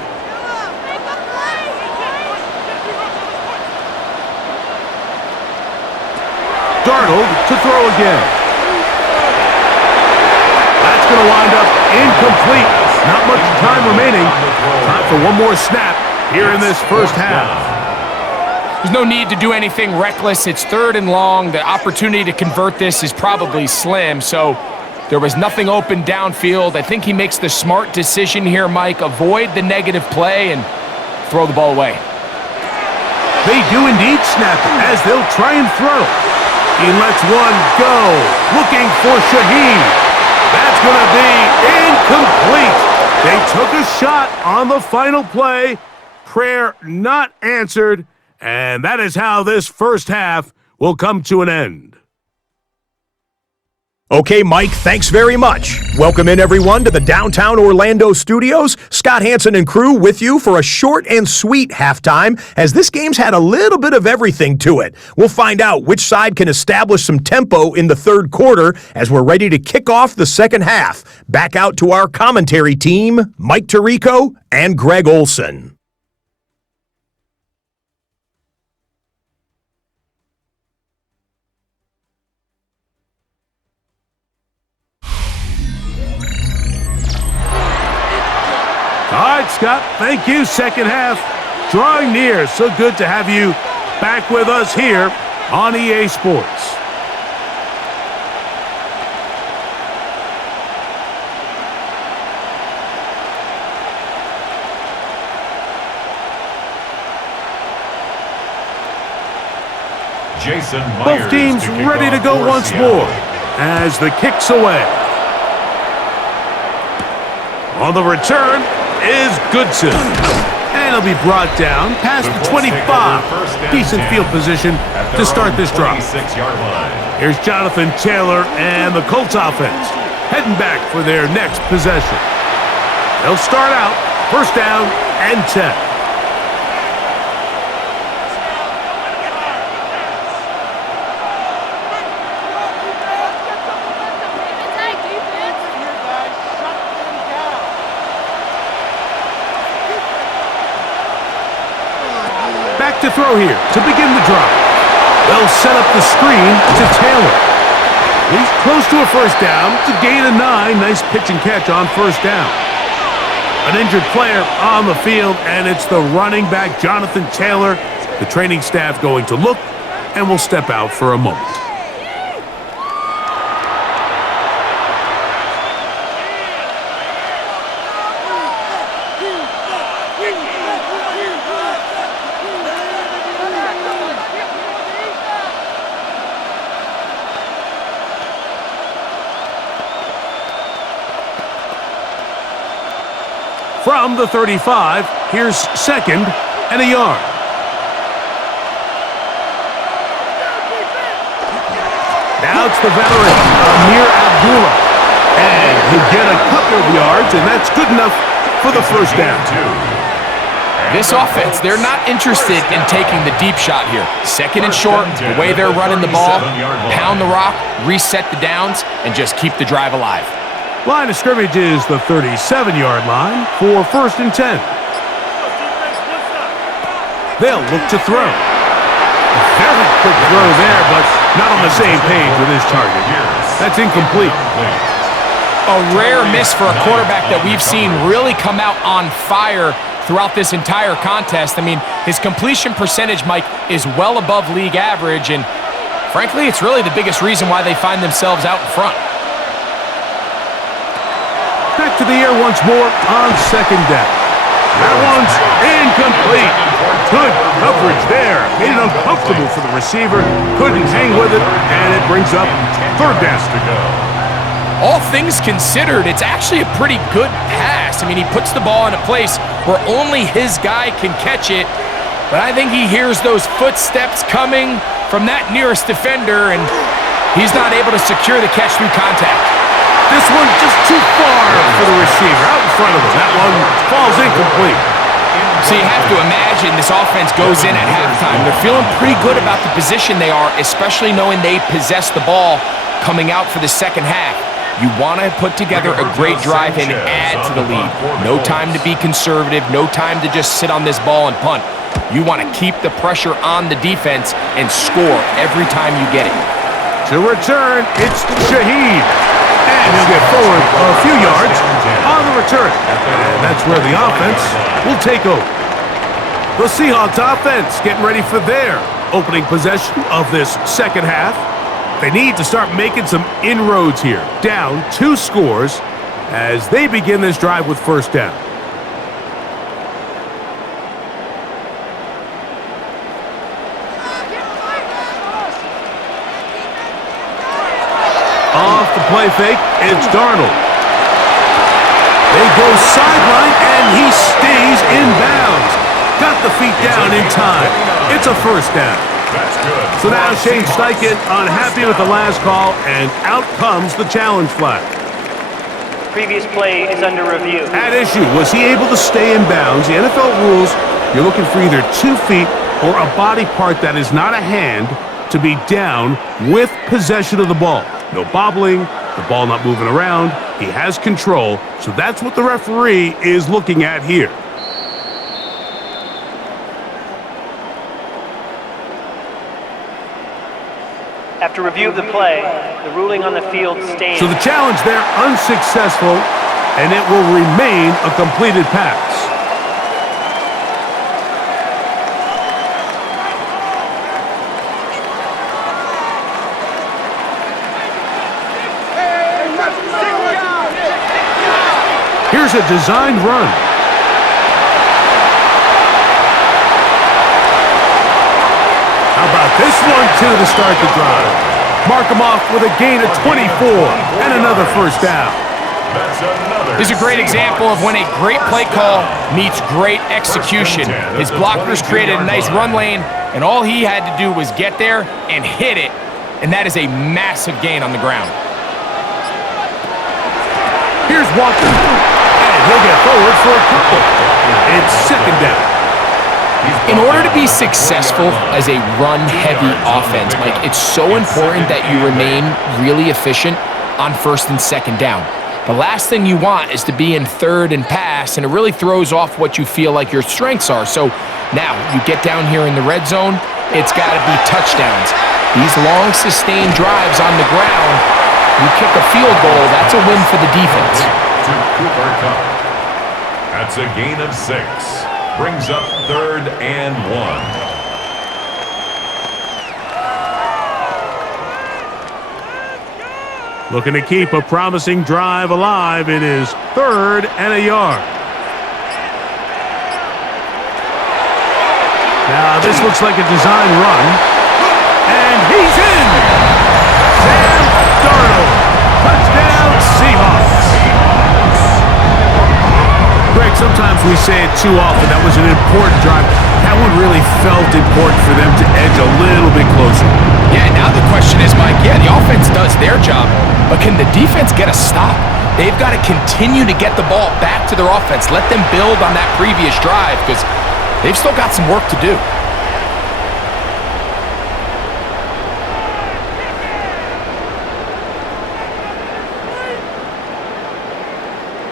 Darnold to throw again. That's going to wind up incomplete. Not much time remaining. Time for one more snap here in this first half. There's no need to do anything reckless. It's 3rd and long. The opportunity to convert this is probably slim, so there was nothing open downfield. I think he makes the smart decision here, Mike. Avoid the negative play and throw the ball away. They do indeed snap it as they'll try and throw. He lets one go, looking for Shaheed. That's going to be incomplete. They took a shot on the final play. Prayer not answered, and that is how this first half will come to an end. Okay, Mike, thanks very much. Welcome in, everyone, to the downtown Orlando studios. Scott Hansen and crew with you for a short and sweet halftime, as this game's had a little bit of everything to it. We'll find out which side can establish some tempo in the 3rd quarter as we're ready to kick off the second half. Back out to our commentary team, Mike Tirico and Greg Olson. All right, Scott, thank you. Second half drawing near. So good to have you back with us here on EA Sports. Jason Myers. Both teams ready to go once more as the kick's away. On the return is Goodson. And he'll be brought down past the 25. Decent field position to start this drive. Here's Jonathan Taylor and the Colts offense heading back for their next possession. They'll start out 1st down and 10. To throw here to begin the drive. They'll set up the screen to Taylor. He's close to a 1st down. It's a gain of 9. Nice pitch and catch on 1st down. An injured player on the field, and it's the running back, Jonathan Taylor. The training staff going to look and will step out for a moment. From the 35, here's 2nd and a yard. Now it's the veteran, Amir Abdullah. And he'll get a couple of yards, and that's good enough for the 1st down. This offense, they're not interested in taking the deep shot here. 2nd and short, the way they're running the ball, pound the rock, reset the downs, and just keep the drive alive. Line of scrimmage is the 37-yard line for 1st and 10. They'll look to throw. A very quick throw there, but not on the same page with his target. That's incomplete. A rare miss for a quarterback that we've seen really come out on fire throughout this entire contest. I mean, his completion percentage, Mike, is well above league average, and frankly, it's really the biggest reason why they find themselves out in front. Back to the air once more on 2nd down. That one's incomplete. Good coverage there. Made it uncomfortable for the receiver. Couldn't hang with it, and it brings up 3rd down to go. All things considered, it's actually a pretty good pass. I mean, he puts the ball in a place where only his guy can catch it, but I think he hears those footsteps coming from that nearest defender, and he's not able to secure the catch through contact. This one just too far for the receiver, out in front of him. That one falls incomplete. So you have to imagine this offense goes in at halftime. They're feeling pretty good about the position they are, especially knowing they possess the ball coming out for the second half. You want to put together a great drive and add to the lead. No time to be conservative, no time to just sit on this ball and punt. You want to keep the pressure on the defense and score every time you get it. To return, it's Shaheed. And he'll get forward a few yards on the return. And that's where the offense will take over. The Seahawks offense getting ready for their opening possession of this second half. They need to start making some inroads here. Down 2 scores as they begin this drive with first down. Off the play fake, it's Darnold. They go sideline, and he stays in bounds. Got the feet down in time. It's a first down. That's good. So now Shane Steichen unhappy with the last call, and out comes the challenge flag. Previous play is under review. At issue, was he able to stay in bounds? The NFL rules, you're looking for either 2 feet or a body part that is not a hand to be down with possession of the ball. No bobbling, the ball not moving around. He has control, so that's what the referee is looking at here. After review of the play, the ruling on the field stands. So the challenge there unsuccessful, and it will remain a completed pass. Here's a designed run. How about this one, too, to start the drive? Mark him off with a gain of 24 and another first down. This is a great example of when a great play call meets great execution. His blockers created a nice run lane, and all he had to do was get there and hit it, and that is a massive gain on the ground. Here's Walker, and he'll get forward for a couple. It's second down. In order to be successful as a run-heavy offense, Mike, it's so important that you remain really efficient on first and second down. The last thing you want is to be in third and pass, and it really throws off what you feel like your strengths are. So now you get down here in the red zone, it's got to be touchdowns. These long, sustained drives on the ground, you kick a field goal, that's a win for the defense. To Cooper Kupp. That's a gain of 6. Brings up 3rd and 1. Looking to keep a promising drive alive. It is 3rd and a yard. Now this looks like a design run. And he's in! Sam Darnold. Touchdown Seahawks. Greg, sometimes we say it too often. That was an important drive. That one really felt important for them to edge a little bit closer. Yeah, now the question is, Mike, the offense does their job, but can the defense get a stop? They've got to continue to get the ball back to their offense. Let them build on that previous drive because they've still got some work to do.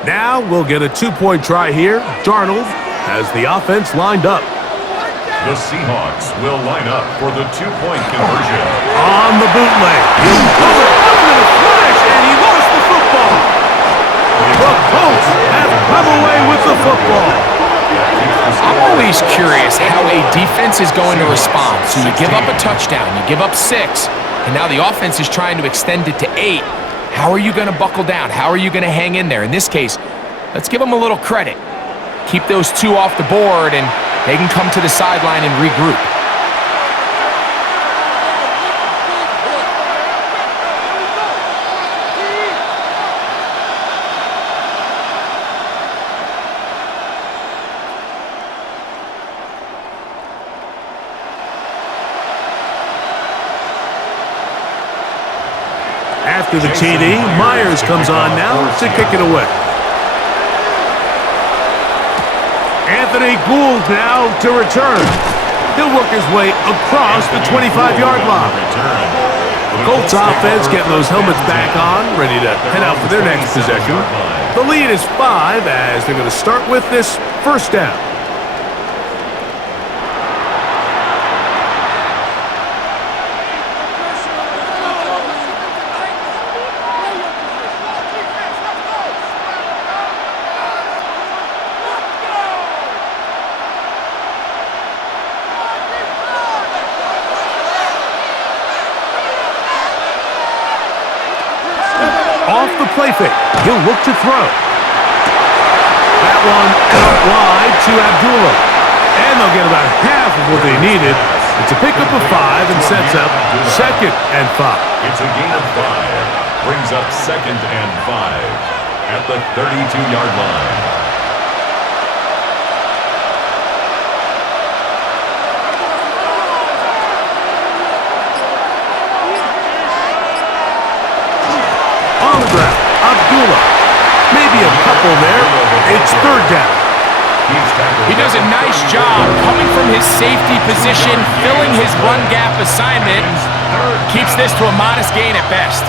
Now we'll get a 2-point try here. Darnold has the offense lined up. The Seahawks will line up for the 2-point conversion. On the bootleg. He'll pull it up in a flash, and he lost the football. The Colts have come away with the football. I'm always curious how a defense is going to respond. So you give up a touchdown, you give up 6, and now the offense is trying to extend it to 8. How are you going to buckle down? How are you going to hang in there? In this case, let's give them a little credit. Keep those 2 off the board, and they can come to the sideline and regroup. After the TD, Myers comes on now to kick it away. Anthony Gould now to return. He'll work his way across the 25-yard line. Colts offense getting those helmets back on, ready to head out for their next possession. The lead is 5 as they're going to start with this first down. Off the play fake, he'll look to throw. That one out wide to Abdullah. And they'll get about half of what they needed. It's a pickup of 5 and sets up 2nd and 5. It's a gain of 5. Brings up 2nd and 5 at the 32-yard line. On the ground, Abdullah. Maybe a couple there. It's 3rd down. He does a nice job coming from his safety position, filling his run gap assignment. Keeps this to a modest gain at best.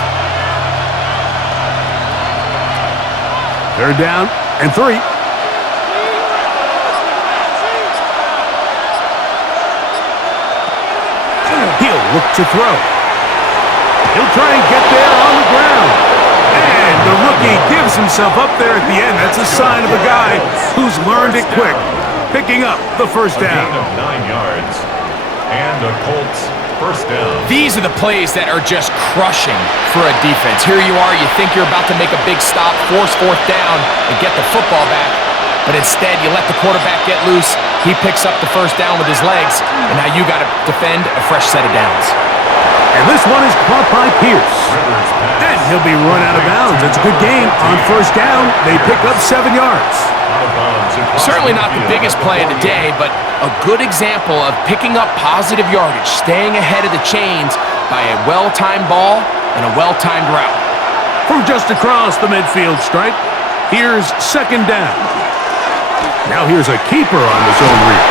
3rd down and 3. He'll look to throw. He'll try and get there on the ground. And the rookie gives himself up there at the end. That's a sign of a guy who's learned it quick. Picking up the first down. A gain of 9 yards. And a Colts first down. These are the plays that are just crushing for a defense. Here you are, you think you're about to make a big stop, force 4th down, and get the football back. But instead, you let the quarterback get loose. He picks up the first down with his legs, and now you got to defend a fresh set of downs. And this one is caught by Pierce. And he'll be run out of bounds. It's a good game. On first down, they pick up 7 yards. Certainly not the biggest play of the day, but a good example of picking up positive yardage, staying ahead of the chains by a well-timed ball and a well-timed route. From just across the midfield stripe, here's 2nd down. Now here's a keeper on the zone read.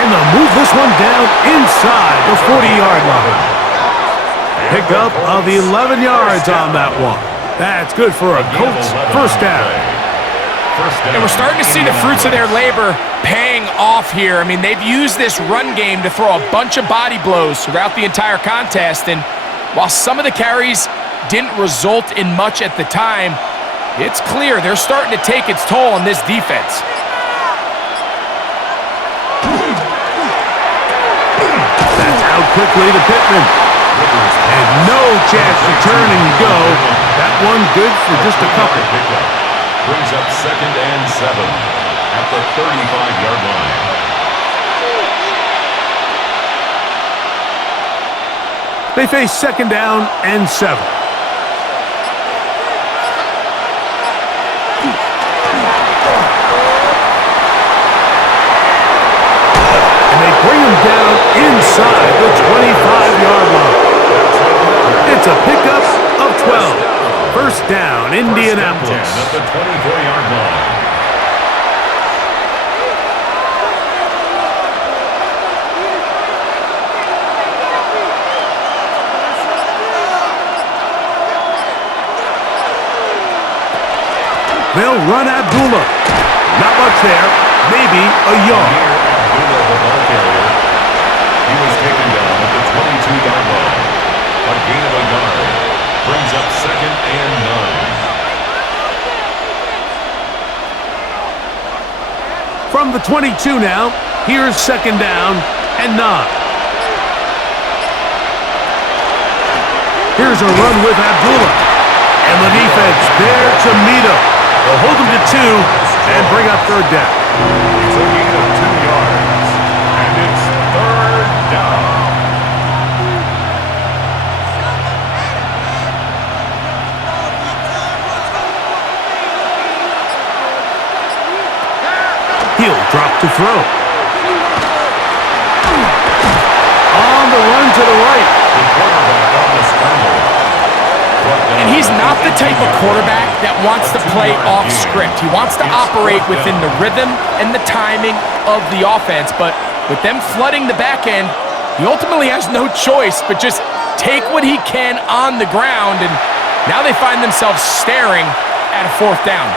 And they'll move this one down inside the 40-yard line. Pick up of 11 yards on that one. That's good for a Colts first down. And we're starting to see the fruits of their labor paying off here. I mean, they've used this run game to throw a bunch of body blows throughout the entire contest. And while some of the carries didn't result in much at the time, it's clear they're starting to take its toll on this defense. That's out quickly to Pittman. And no chance to turn and go. That one good for just a couple. Brings up 2nd and 7 at the 35-yard line. They face 2nd down and 7. And they bring him down inside the 25-yard line. It's a pickup of 12. First down, Indianapolis. At the 24-yard line. They'll run Abdullah. Not much there. Maybe a yard. Abdullah, the ball carrier. He was taken down at the 22-yard line. A gain of a yard. Brings up 2nd and 9. From the 22 now, here's 2nd down and 9. Here's a run with Abdullah. And the defense there to meet him. They'll hold him to 2 and bring up 3rd down. It's a gain of 2 yards. And it's 3rd down. He'll drop to throw. On the run to the right. The quarterback on the scramble. And he's not the type of quarterback that wants to play off script. He wants to operate within the rhythm and the timing of the offense. But with them flooding the back end, he ultimately has no choice but just take what he can on the ground, and now they find themselves staring at a 4th down.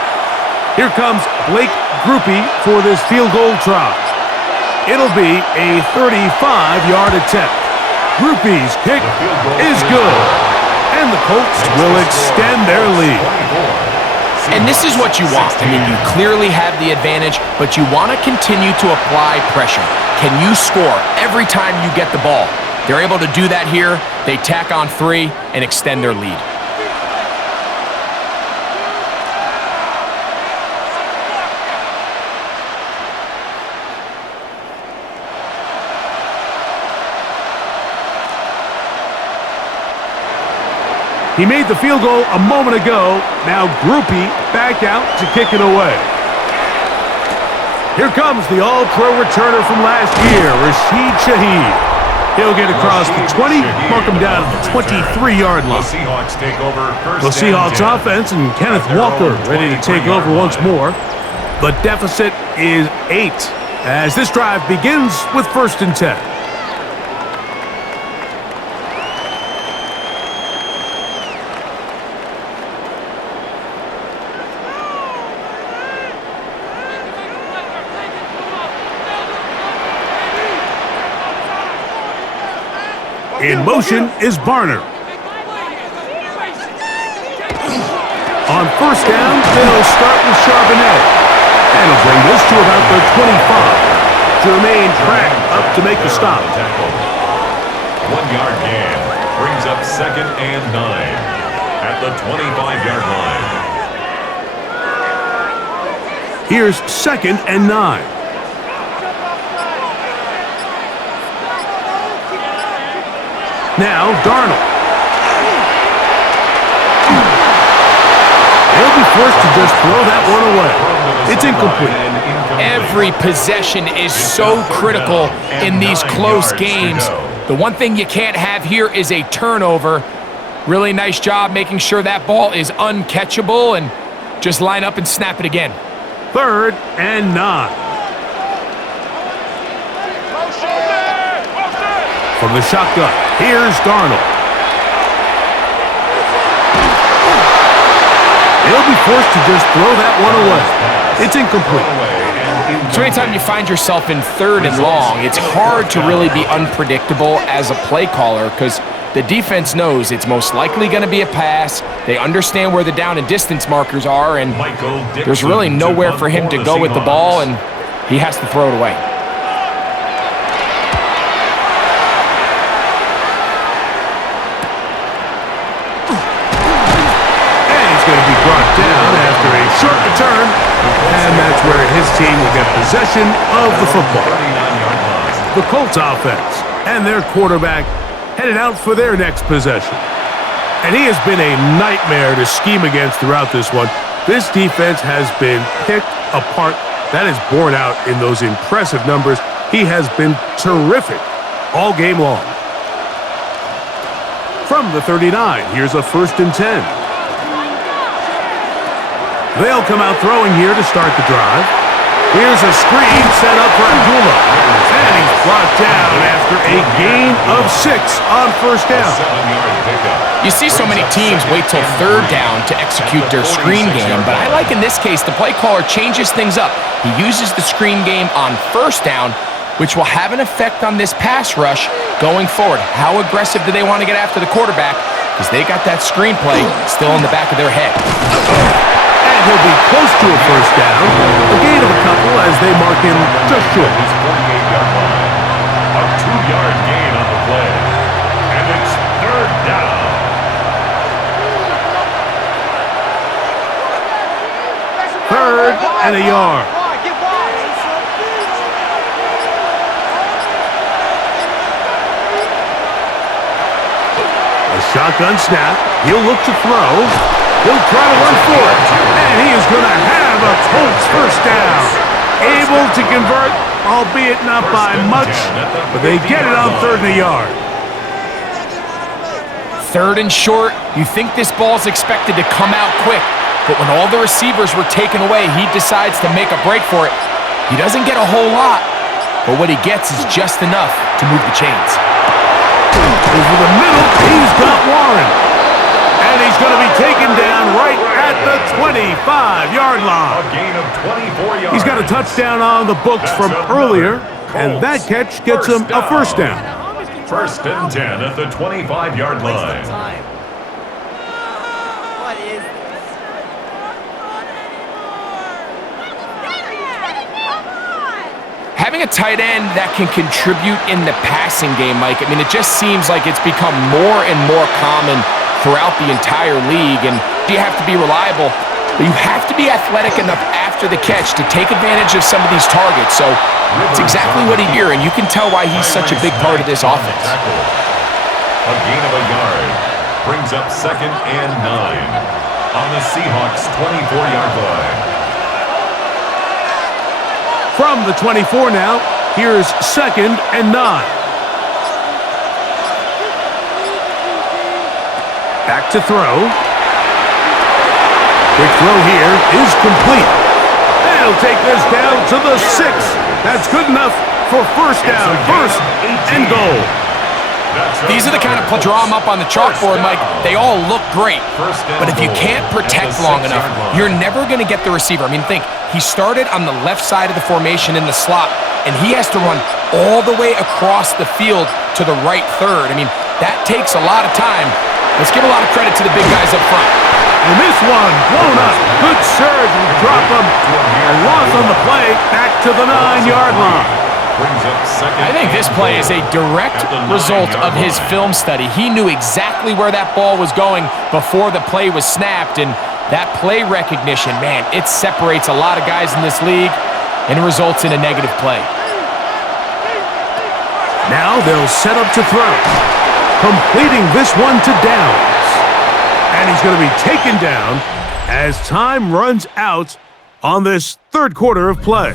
Here comes Blake Grupe for this field goal try. It'll be a 35-yard attempt. Grupe's kick is good, and the Colts will extend their lead. And this is what you want. I mean, you clearly have the advantage, but you want to continue to apply pressure. Can you score every time you get the ball? They're able to do that here. They tack on 3 and extend their lead. He made the field goal a moment ago. Now Grupe back out to kick it away. Here comes the all-pro returner from last year, Rashid Shaheed. He'll get across the 20, mark him down at the 23-yard line. The Seahawks take over first. The Seahawks offense and Kenneth Walker ready to take over once more. The deficit is 8 as this drive begins with 1st and 10. In motion is Barner. On 1st down, they'll start with Charbonnet. That'll bring this to about the 25. Jermaine Pratt up to make the stop. 1-yard gain brings up 2nd and 9 at the 25-yard line. Here's 2nd and 9. Now, Darnold. They'll be forced to just throw that one away. It's incomplete. Every possession is so critical in these close games. The one thing you can't have here is a turnover. Really nice job making sure that ball is uncatchable, and just line up and snap it again. 3rd and 9. From the shotgun, here's Darnold. They'll be forced to just throw that one away. It's incomplete. So anytime you find yourself in 3rd and long, it's hard to really be unpredictable as a play caller because the defense knows it's most likely going to be a pass. They understand where the down and distance markers are, and there's really nowhere for him to go with the ball, and he has to throw it away. Brought down after a short return, and that's where his team will get possession of the football. The Colts offense and their quarterback headed out for their next possession. And he has been a nightmare to scheme against throughout this one. This defense has been picked apart. That is borne out in those impressive numbers. He has been terrific all game long. From the 39, here's a 1st and 10. They'll come out throwing here to start the drive. Here's a screen set up for Abdullah. And he's brought down after a gain of 6 on 1st down. You see so many teams wait till 3rd down to execute their screen game, but I like in this case the play caller changes things up. He uses the screen game on 1st down, which will have an effect on this pass rush going forward. How aggressive do they want to get after the quarterback? Because they got that screen play still in the back of their head. He'll be close to a 1st down. A gain of a couple as they mark him just short. His 48-yard line. A 2-yard gain on the play. And it's 3rd down. Third and a yard. A shotgun snap. He'll look to throw. He'll try to run for it, and he is going to have a Colts 1st down. Able to convert, albeit not by much, but they get it on 3rd and a yard. 3rd and short, you think this ball's expected to come out quick, but when all the receivers were taken away, he decides to make a break for it. He doesn't get a whole lot, but what he gets is just enough to move the chains. Over the middle, he's got Warren. And he's going to be taken down right at the 25-yard line. A gain of 24 yards. He's got a touchdown on the books from earlier, and that catch gets him a first down. First and 10 at the 25-yard line. What is this? Having a tight end that can contribute in the passing game, Mike, I mean, it just seems like it's become more and more common throughout the entire league. And you have to be reliable, but you have to be athletic enough after the catch to take advantage of some of these targets. So it's exactly what he did, and you can tell why he's such a big part of this offense. A gain of a yard brings up second and 9 on the Seahawks 24-yard line. From the 24 now, here's second and 9. Back to throw. Quick throw here is complete. They'll take this down to the 6. That's good enough for first down, first and goal. These are the kind of plays draw them up on the chalkboard, Mike. They all look great, but if you can't protect long enough, you're never going to get the receiver. I mean, think, he started on the left side of the formation in the slot, and he has to run all the way across the field to the right third. I mean, that takes a lot of time. Let's give a lot of credit to the big guys up front. And this one blown up. Good surge and drop him. A loss on the play, back to the 9-yard line. I think this play is a direct result of his film study. He knew exactly where that ball was going before the play was snapped, and that play recognition, man, it separates a lot of guys in this league, and it results in a negative play. Now they'll set up to throw, completing this one to Downs. And he's going to be taken down as time runs out on this third quarter of play.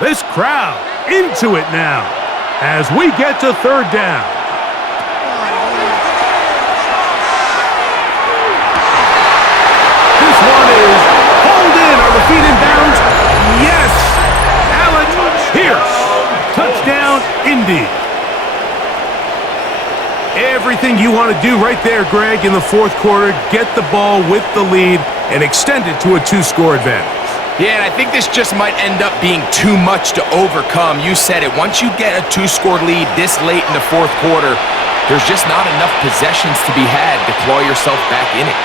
This crowd into it now as we get to third down. This one is hauled in on the feet and bounds. Yes! Alex Pierce. Touchdown, Indy. Everything you want to do right there, Greg, in the fourth quarter. Get the ball with the lead and extend it to a 2-score advantage. Yeah, and I think this just might end up being too much to overcome. You said it. Once you get a 2-score lead this late in the fourth quarter, there's just not enough possessions to be had to claw yourself back in it.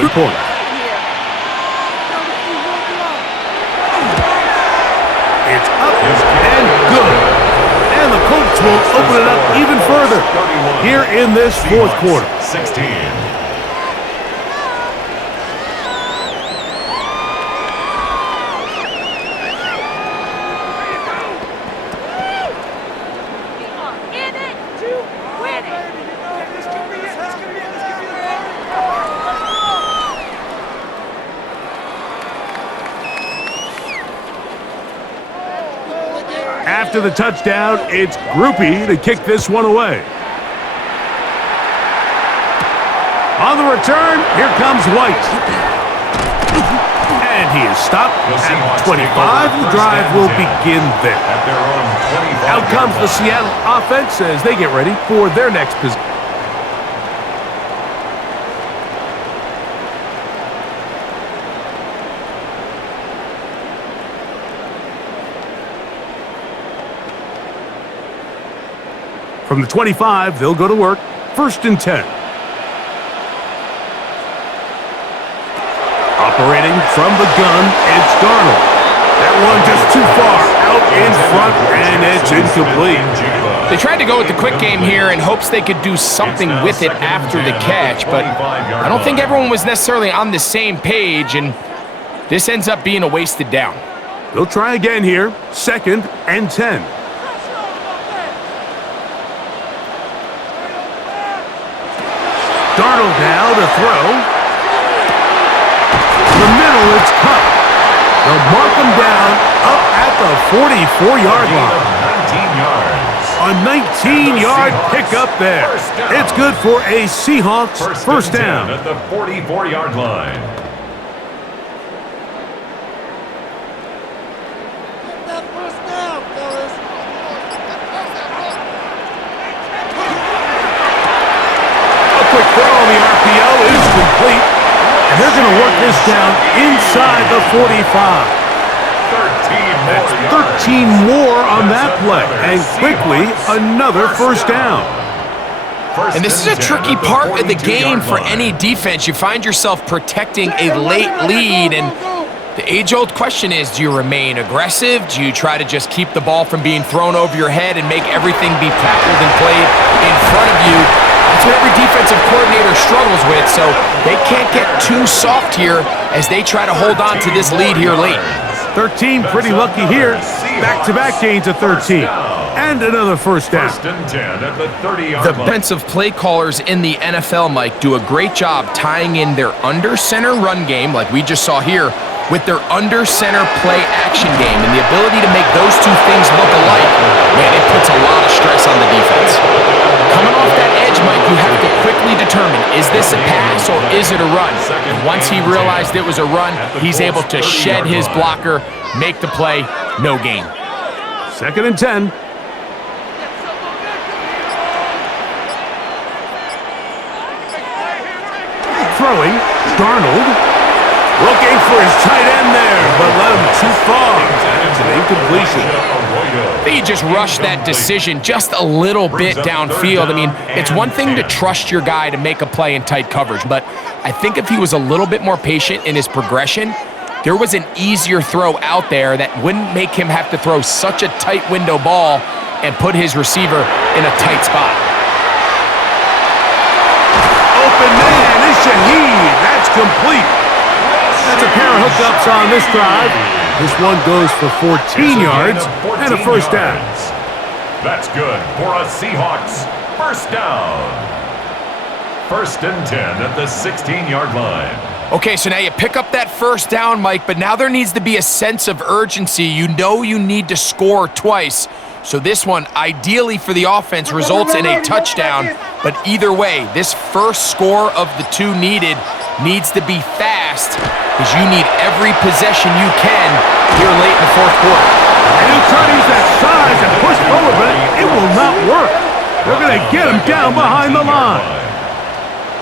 Good point. It's up and good. And the Colts will open it up even further here in this fourth quarter. 16. After the touchdown, it's Groupie to kick this one away. On the return, here comes White. And he is stopped at 25. The drive will begin there. Out comes the Seattle offense as they get ready for their next possession. From the 25, they'll go to work. First and 10. Operating from the gun, it's Darnold. That one just too far out in front, and it's incomplete. They tried to go with the quick game here in hopes they could do something with it after the catch, but I don't think everyone was necessarily on the same page, and this ends up being a wasted down. They'll try again here, 2nd and 10. Darnold now to throw. The middle, it's cut. They'll mark him down up at the 44-yard line. 19 yards. A 19-yard pickup there. It's good for a Seahawks first down. At the 44-yard line. Quick throw on the RPO is complete, and they're going to work this down inside the 45. 13 more on that play, and quickly another first down. And this is a tricky part of the game for any defense. You find yourself protecting a late lead, and the age-old question is, do you remain aggressive? Do you try to just keep the ball from being thrown over your head and make everything be tackled and played in front of you? That's what every defensive coordinator struggles with, so they can't get too soft here as they try to hold on to this lead here late. 13 pretty lucky here. Back-to-back gains of 13. And another first down. First and 10 at the 30-yard line. Defensive play callers in the NFL, Mike, do a great job tying in their under-center run game, like we just saw here, with their under-center play action game. And the ability to make those two things look alike, man, it puts a lot of stress on the defense. Coming off that edge, Mike, you have to quickly determine, is this a pass or is it a run? And once he realized it was a run, he's able to shed his blocker, make the play, no gain. 2nd and 10. Throwing, Darnold. Looking for his tight end there, but let him too far. It's an incompletion. I think he just rushed that decision just a little bit downfield. I mean, it's one thing to trust your guy to make a play in tight coverage, but I think if he was a little bit more patient in his progression, there was an easier throw out there that wouldn't make him have to throw such a tight window ball and put his receiver in a tight spot. Open man is Shaheed. That's complete. That's a pair of hookups on this drive. This one goes for 14 yards and a first down. That's good for a Seahawks first down. 1st and 10 at the 16-yard line. Okay, so now you pick up that first down, Mike, but now there needs to be a sense of urgency. You know you need to score twice. So this one, ideally for the offense, results in a touchdown. But either way, this first score of the two needed needs to be fast because you need every possession you can here late in the 4th quarter. And he'll try to use that size and push forward, but it will not work. They're going to get him down behind the line.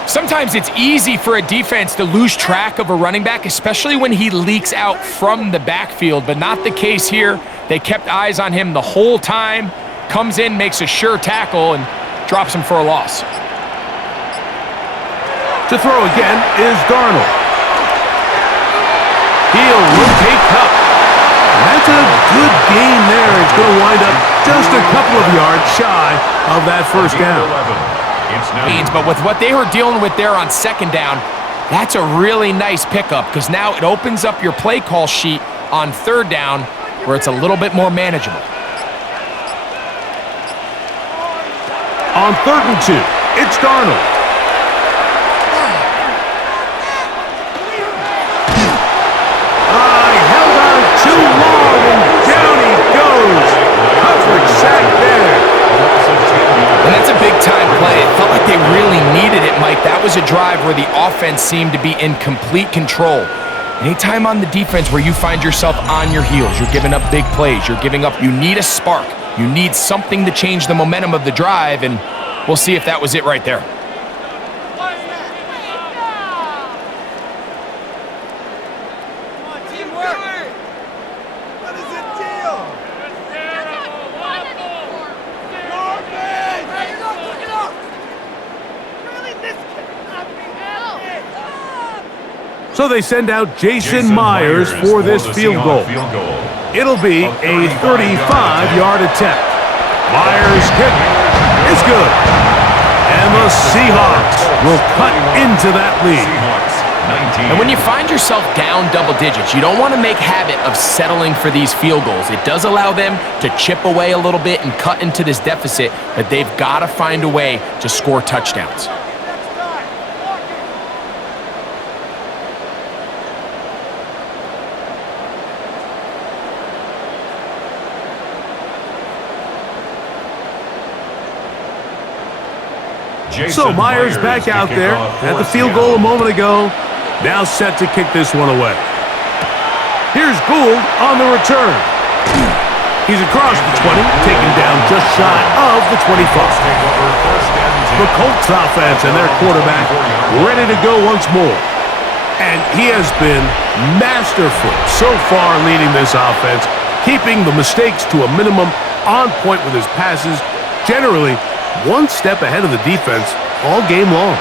Sometimes it's easy for a defense to lose track of a running back, especially when he leaks out from the backfield, but not the case here. They kept eyes on him the whole time, comes in, makes a sure tackle, and drops him for a loss. To throw again is Darnold. He'll rotate Cup. That's a good gain there. It's going to wind up just a couple of yards shy of that first down. But with what they were dealing with there on 2nd down, that's a really nice pickup because now it opens up your play call sheet on 3rd down where it's a little bit more manageable. On 3rd and 2, it's Darnold. He held on too long, and down he goes. Coverage sack there. And that's a big-time play. It felt like they really needed it, Mike. That was a drive where the offense seemed to be in complete control. Anytime on the defense where you find yourself on your heels, you're giving up big plays, you're giving up, you need a spark. You need something to change the momentum of the drive, and we'll see if that was it right there. So they send out Jason Myers for this field goal. It'll be a 35-yard attempt. Myers' kick is good. And the Seahawks will cut into that lead. And when you find yourself down double digits, you don't want to make habit of settling for these field goals. It does allow them to chip away a little bit and cut into this deficit, but they've got to find a way to score touchdowns. So Myers back out there at the field goal a moment ago. Now set to kick this one away. Here's Gould on the return. He's across the 20, taken down just shy of the 25. The Colts offense and their quarterback ready to go once more. And he has been masterful so far leading this offense, keeping the mistakes to a minimum, on point with his passes, generally one step ahead of the defense all game long.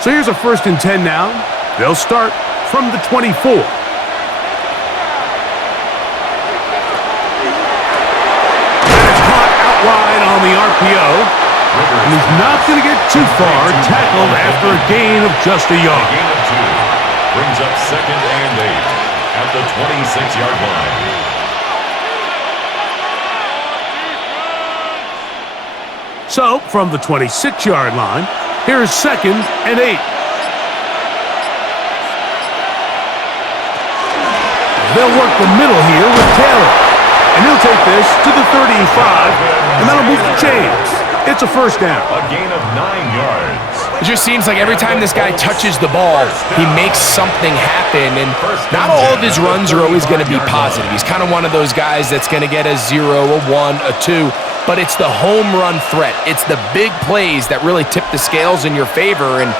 So here's a 1st and 10 now. They'll start from the 24. And it's caught out wide on the RPO. And he's not going to get too far, tackled after a gain of just a yard. Gain of 2 brings up 2nd and 8 at the 26-yard line. So, from the 26-yard line, here's 2nd and 8. They'll work the middle here with Taylor. And he'll take this to the 35, and that'll move the chains. It's a 1st down. A gain of 9 yards. It just seems like every time this guy touches the ball, he makes something happen, and not all of his runs are always going to be positive. He's kind of one of those guys that's going to get a 0, a 1, a 2, but it's the home run threat. It's the big plays that really tip the scales in your favor, and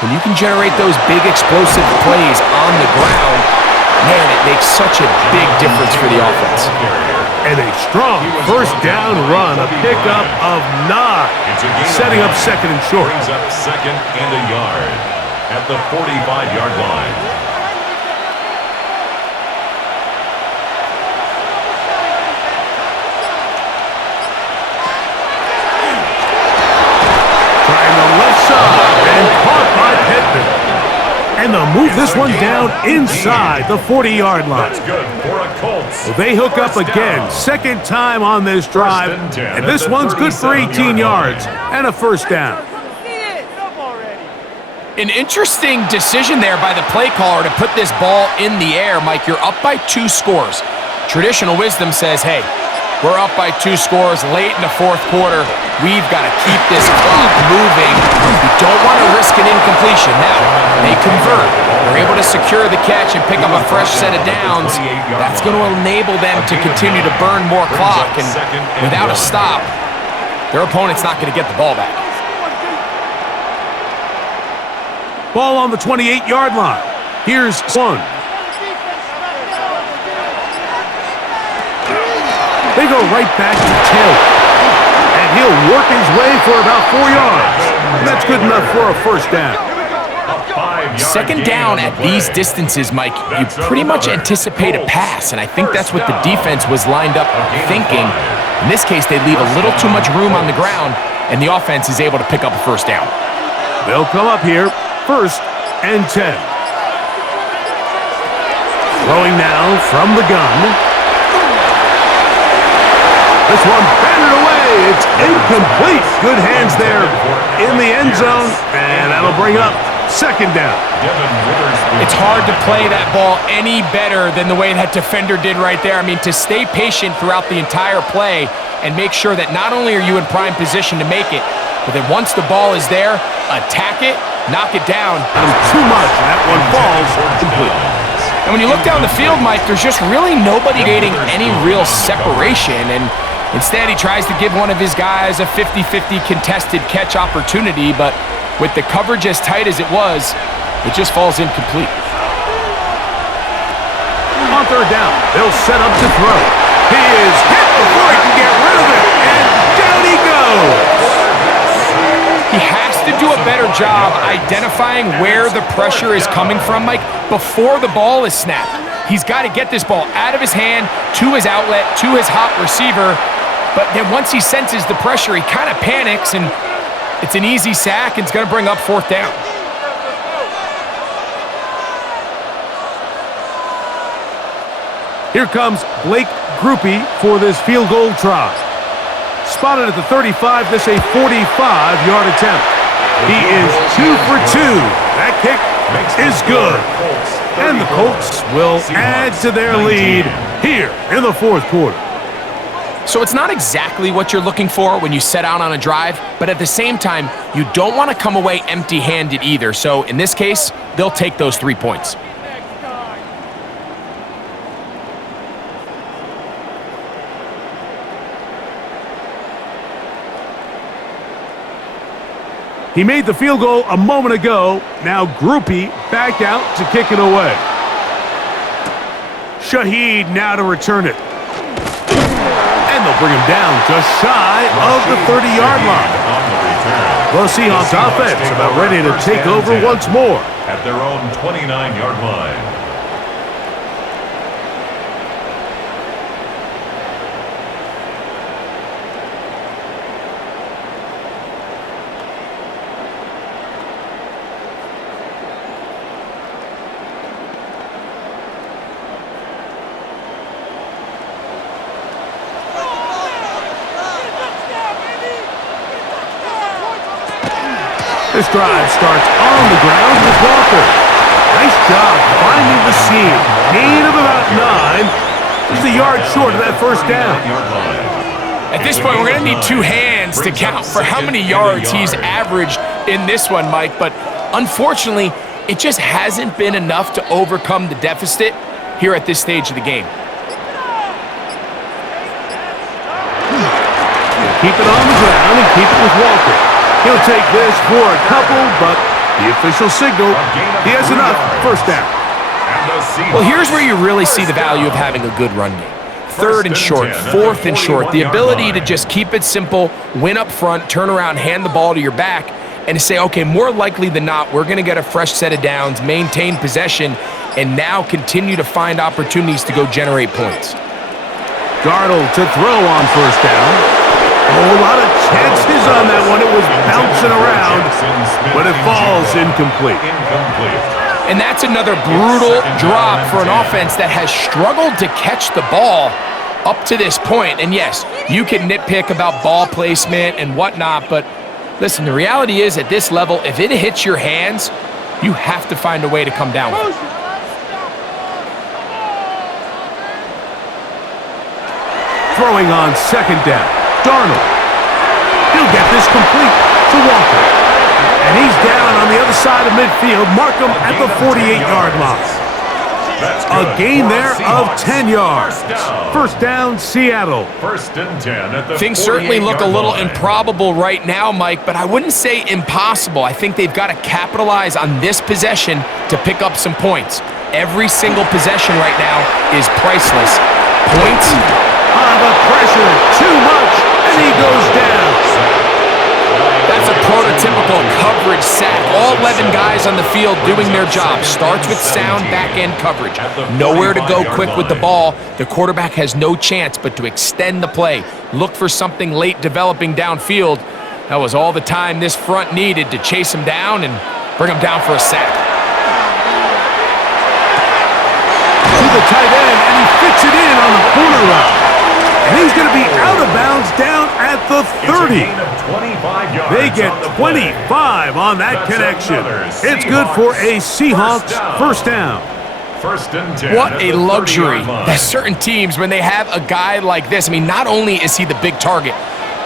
when you can generate those big explosive plays on the ground, man, it makes such a big difference for the offense. And a strong 1st down run, a pickup of 9, setting up 2nd and short. Brings up 2nd and a yard at the 45-yard line. Trying the left side and caught by Pittman. And they'll move this one down inside the 40-yard line. That's good for a Colts. Well, they hook up again, 2nd time on this drive, and this one's good for 18 yards and a 1st down. An interesting decision there by the play caller to put this ball in the air. Mike, you're up by 2 scores. Traditional wisdom says, hey, we're up by 2 scores late in the 4th quarter. We've got to keep this clock moving. We don't want to risk an incompletion. Now, they convert. They're able to secure the catch and pick up a fresh set of downs. That's going to enable them to continue to burn more clock. And without a stop, their opponent's not going to get the ball back. Ball on the 28-yard line. Here's 1. They go right back to Taylor. And he'll work his way for about 4 yards. And that's good enough for a 1st down. 2nd down at these distances, Mike, you pretty much anticipate a pass, and I think that's what the defense was lined up thinking. In this case, they leave a little too much room on the ground, and the offense is able to pick up a 1st down. They'll come up here, 1st and 10. Throwing now from the gun. This one batted away. It's incomplete. Good hands there in the end zone, and that'll bring up 2nd down. It's hard to play that ball any better than the way that defender did right there. I mean, to stay patient throughout the entire play and make sure that not only are you in prime position to make it, but then once the ball is there, attack it, knock it down. Too much, and that one falls completely. And when you look down the field, Mike, there's just really nobody creating any real separation, and instead he tries to give one of his guys a 50-50 contested catch opportunity, but with the coverage as tight as it was, it just falls incomplete. On 3rd down, they'll set up to throw. He is hit before he can get rid of it, and down he goes. He has to do a better job identifying where the pressure is coming from, Mike, before the ball is snapped. He's got to get this ball out of his hand, to his outlet, to his hot receiver. But then once he senses the pressure, he kind of panics, and it's an easy sack, and it's going to bring up 4th down. Here comes Blake Grupe for this field goal try. Spotted at the 35, this a 45-yard attempt. He is 2 for 2. That kick is good. And the Colts will add to their lead here in the 4th quarter. So it's not exactly what you're looking for when you set out on a drive, but at the same time, you don't want to come away empty-handed either. So in this case, they'll take those 3 points. He made the field goal a moment ago. Now Grupe back out to kick it away. Shaheed now to return it. And they'll bring him down just shy of the 30-yard line. The Seahawks offense about ready to take over once more. At their own 29-yard line. This drive starts on the ground with Walker. Nice job finding the seam. Gain of about 9. Just a yard short of that 1st down. At this point, we're going to need 2 hands to count for how many yards he's averaged in this one, Mike. But unfortunately, it just hasn't been enough to overcome the deficit here at this stage of the game. Keep it on the ground and keep it with Walker. He'll take this for a couple, but the official signal, he has enough. 1st down. Well, here's where you really see the value of having a good run game. 3rd and short, 4th and short. The ability to just keep it simple, win up front, turn around, hand the ball to your back, and to say, okay, more likely than not, we're going to get a fresh set of downs, maintain possession, and now continue to find opportunities to go generate points. Darnold to throw on 1st down. A whole lot of chances on that one. It was bouncing around, but it falls incomplete. And that's another brutal drop for an offense that has struggled to catch the ball up to this point. And yes, you can nitpick about ball placement and whatnot, but listen, the reality is at this level, if it hits your hands, you have to find a way to come down with it. Throwing on 2nd down. Darnold. He'll get this complete to Walker. And he's down on the other side of midfield. Mark him at the 48-yard line. A gain there of 10 yards. 1st down, Seattle. 1st and 10 at the Things certainly look a little line. improbable right now, Mike, but I wouldn't say impossible. I think they've got to capitalize on this possession to pick up some points. Every single possession right now is priceless. Points. The pressure, too much, and he goes down. That's a prototypical coverage sack. All 11 guys on the field doing their job. Starts with sound back-end coverage. Nowhere to go quick with the ball. The quarterback has no chance but to extend the play. Look for something late developing downfield. That was all the time this front needed to chase him down and bring him down for a sack. To the tight end, and he fits it in on the corner route. And he's going to be out of bounds down at the 30. They get 25 on that connection. It's good for a Seahawks 1st down. 1st and 10. What a luxury that certain teams, when they have a guy like this, I mean, not only is he the big target,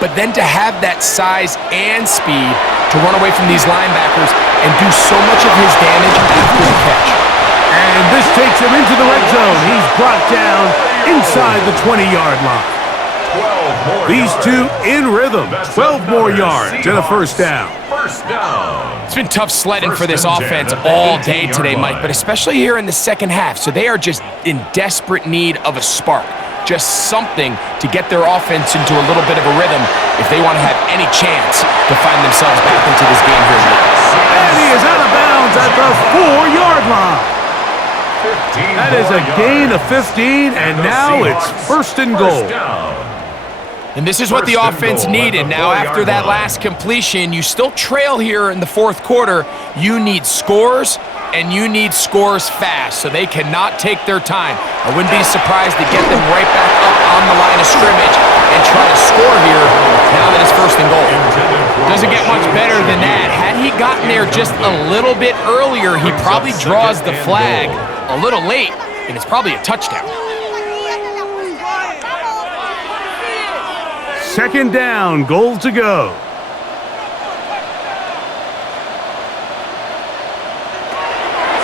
but then to have that size and speed to run away from these linebackers and do so much of his damage after the catch. And this takes him into the red zone. He's brought down inside the 20-yard line. These two in rhythm. 12 more yards and a 1st down. 1st down. It's been tough sledding for this offense all day today, Mike, but especially here in the 2nd half. So they are just in desperate need of a spark. Just something to get their offense into a little bit of a rhythm if they want to have any chance to find themselves back into this game here. And he is out of bounds at the 4-yard line. That is a gain of 15, and now it's first and goal. And this is what the offense needed. Now, after that last completion, you still trail here in the fourth quarter. You need scores, and you need scores fast, so they cannot take their time. I wouldn't be surprised to get them right back up on the line of scrimmage and try to score here now that it's first and goal. Doesn't get much better than that. Had he gotten there just a little bit earlier, he probably draws the flag a little late, and it's probably a touchdown. Second down, goal to go.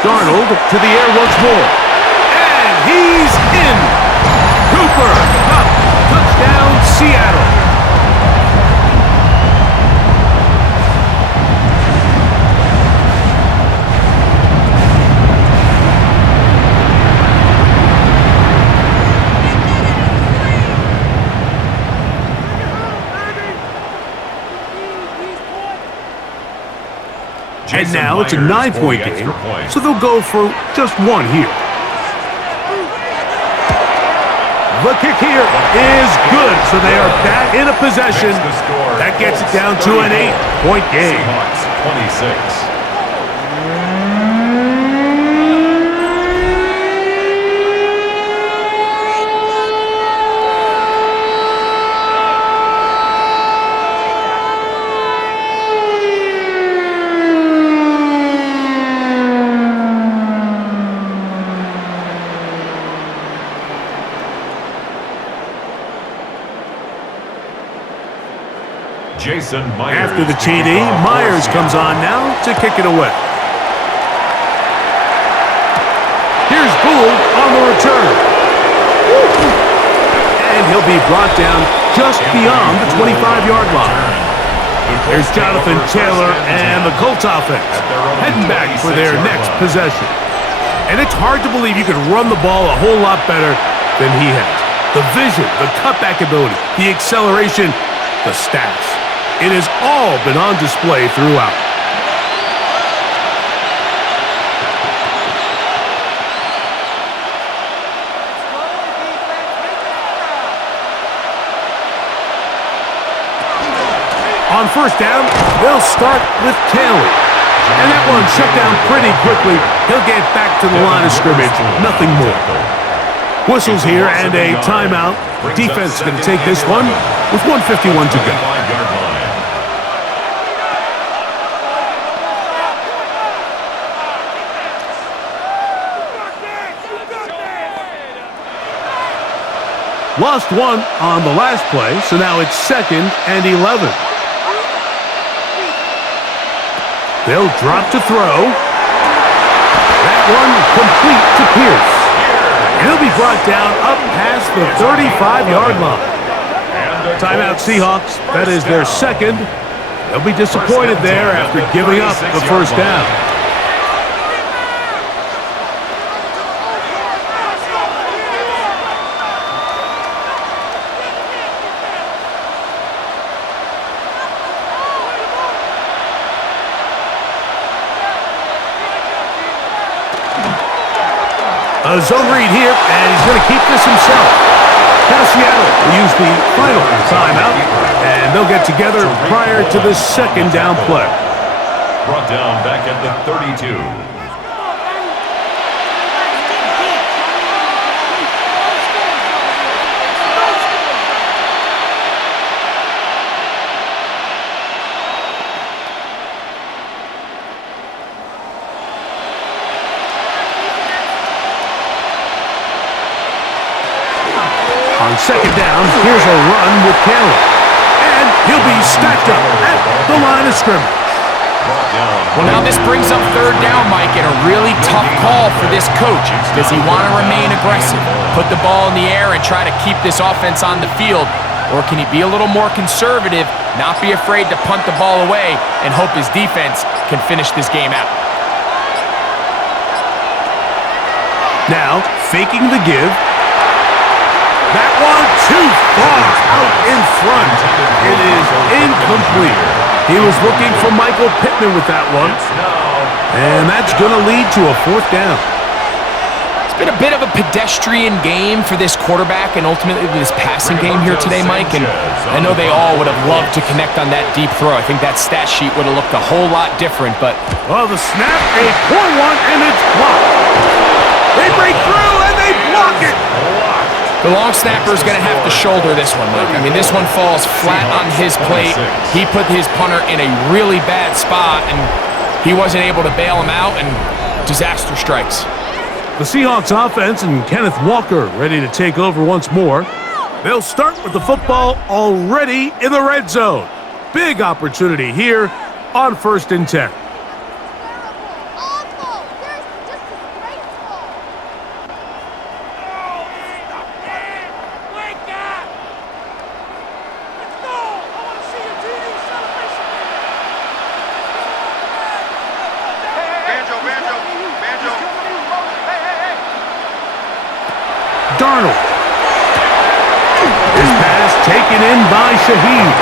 Darnold to the air once more. And he's in. Cooper up. Touchdown, Seattle. And now it's a 9-point game, so they'll go for just one here. The kick here is good, so they are back in a possession. That gets it down to an 8-point game. Seahawks 26. After the TD, Myers comes on now to kick it away. Here's Gould on the return. And he'll be brought down just beyond the 25-yard line. There's Jonathan Taylor and the Colts offense heading back for their next possession. And it's hard to believe you could run the ball a whole lot better than he has. The vision, the cutback ability, the acceleration, the stats. It has all been on display throughout. On first down, they'll start with Taylor. And that one shut down pretty quickly. He'll get back to the line of scrimmage. Nothing more. Whistles here and a timeout. Defense is going to take this one with 1:51 to go. Lost one on the last play, so now it's 2nd and 11. They'll drop to throw. That one complete to Pierce. He'll be brought down up past the 35-yard line. Timeout Seahawks. That is their second. They'll be disappointed there after giving up the first down. A zone read here, and he's going to keep this himself. Now Seattle will use the final timeout, and they'll get together prior to the second down play. Brought down back at the 32. On second down, here's a run with Taylor. And he'll be stacked up at the line of scrimmage. Well, now this brings up third down, Mike, and a really tough call for this coach. Does he want to remain aggressive, put the ball in the air, and try to keep this offense on the field? Or can he be a little more conservative, not be afraid to punt the ball away, and hope his defense can finish this game out? Now, faking the give. That one too far out in front. It is incomplete. He was looking for Michael Pittman with that one. And that's going to lead to a fourth down. It's been a bit of a pedestrian game for this quarterback and ultimately this passing game here today, Mike. And I know they all would have loved to connect on that deep throw. I think that stat sheet would have looked a whole lot different, but... Well, the snap, a poor one, and it's blocked. They break through, and they block it. The long snapper is going to have to shoulder this one, Mike. I mean, this one falls flat on his plate. He put his punter in a really bad spot, and he wasn't able to bail him out, and disaster strikes. The Seahawks offense and Kenneth Walker ready to take over once more. They'll start with the football already in the red zone. Big opportunity here on 1st and 10. Darnold. His pass taken in by Shaheed.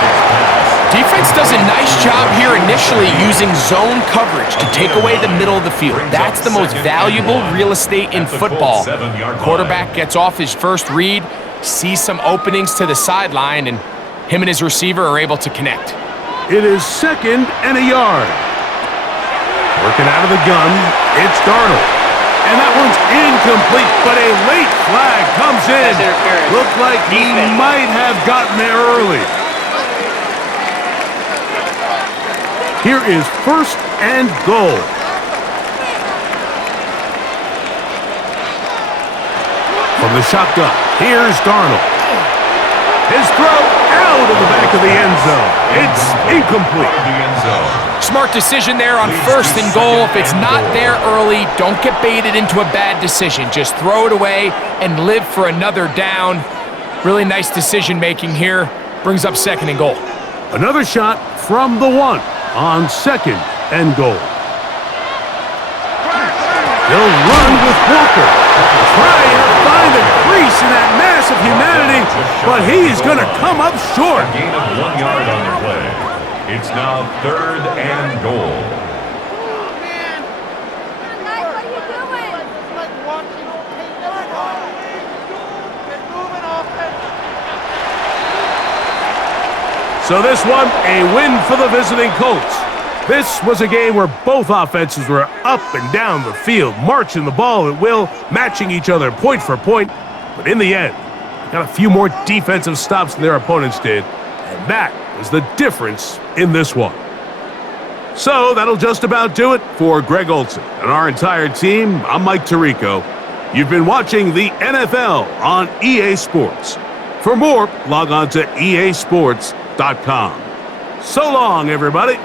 Defense does a nice job here initially using zone coverage to take away the middle of the field. That's the most valuable real estate in football. Quarterback gets off his first read, sees some openings to the sideline, and him and his receiver are able to connect. It is 2nd and a yard. Working out of the gun, it's Darnold. And that one's incomplete, but a late flag comes in. Looked like he might have gotten there early. Here is 1st and goal. From the shotgun, here's Darnold. His throw out of the back of the end zone. It's incomplete. Smart decision there on 1st and goal. If it's not there early, don't get baited into a bad decision. Just throw it away and live for another down. Really nice decision making here. Brings up 2nd and goal. Another shot from the 1 on 2nd and goal. He'll run with Walker. Trying to find a crease in that mass of humanity, but he's going to come up short. A gain of 1 yard on the play. It's now 3rd and goal. So this one, a win for the visiting Colts. This was a game where both offenses were up and down the field, marching the ball at will, matching each other point for point. But in the end, got a few more defensive stops than their opponents did, and that was the difference in this one. So that'll just about do it for Greg Olsen and our entire team. I'm Mike Tirico. You've been watching the NFL on EA Sports. For more, log on to easports.com. So long, everybody.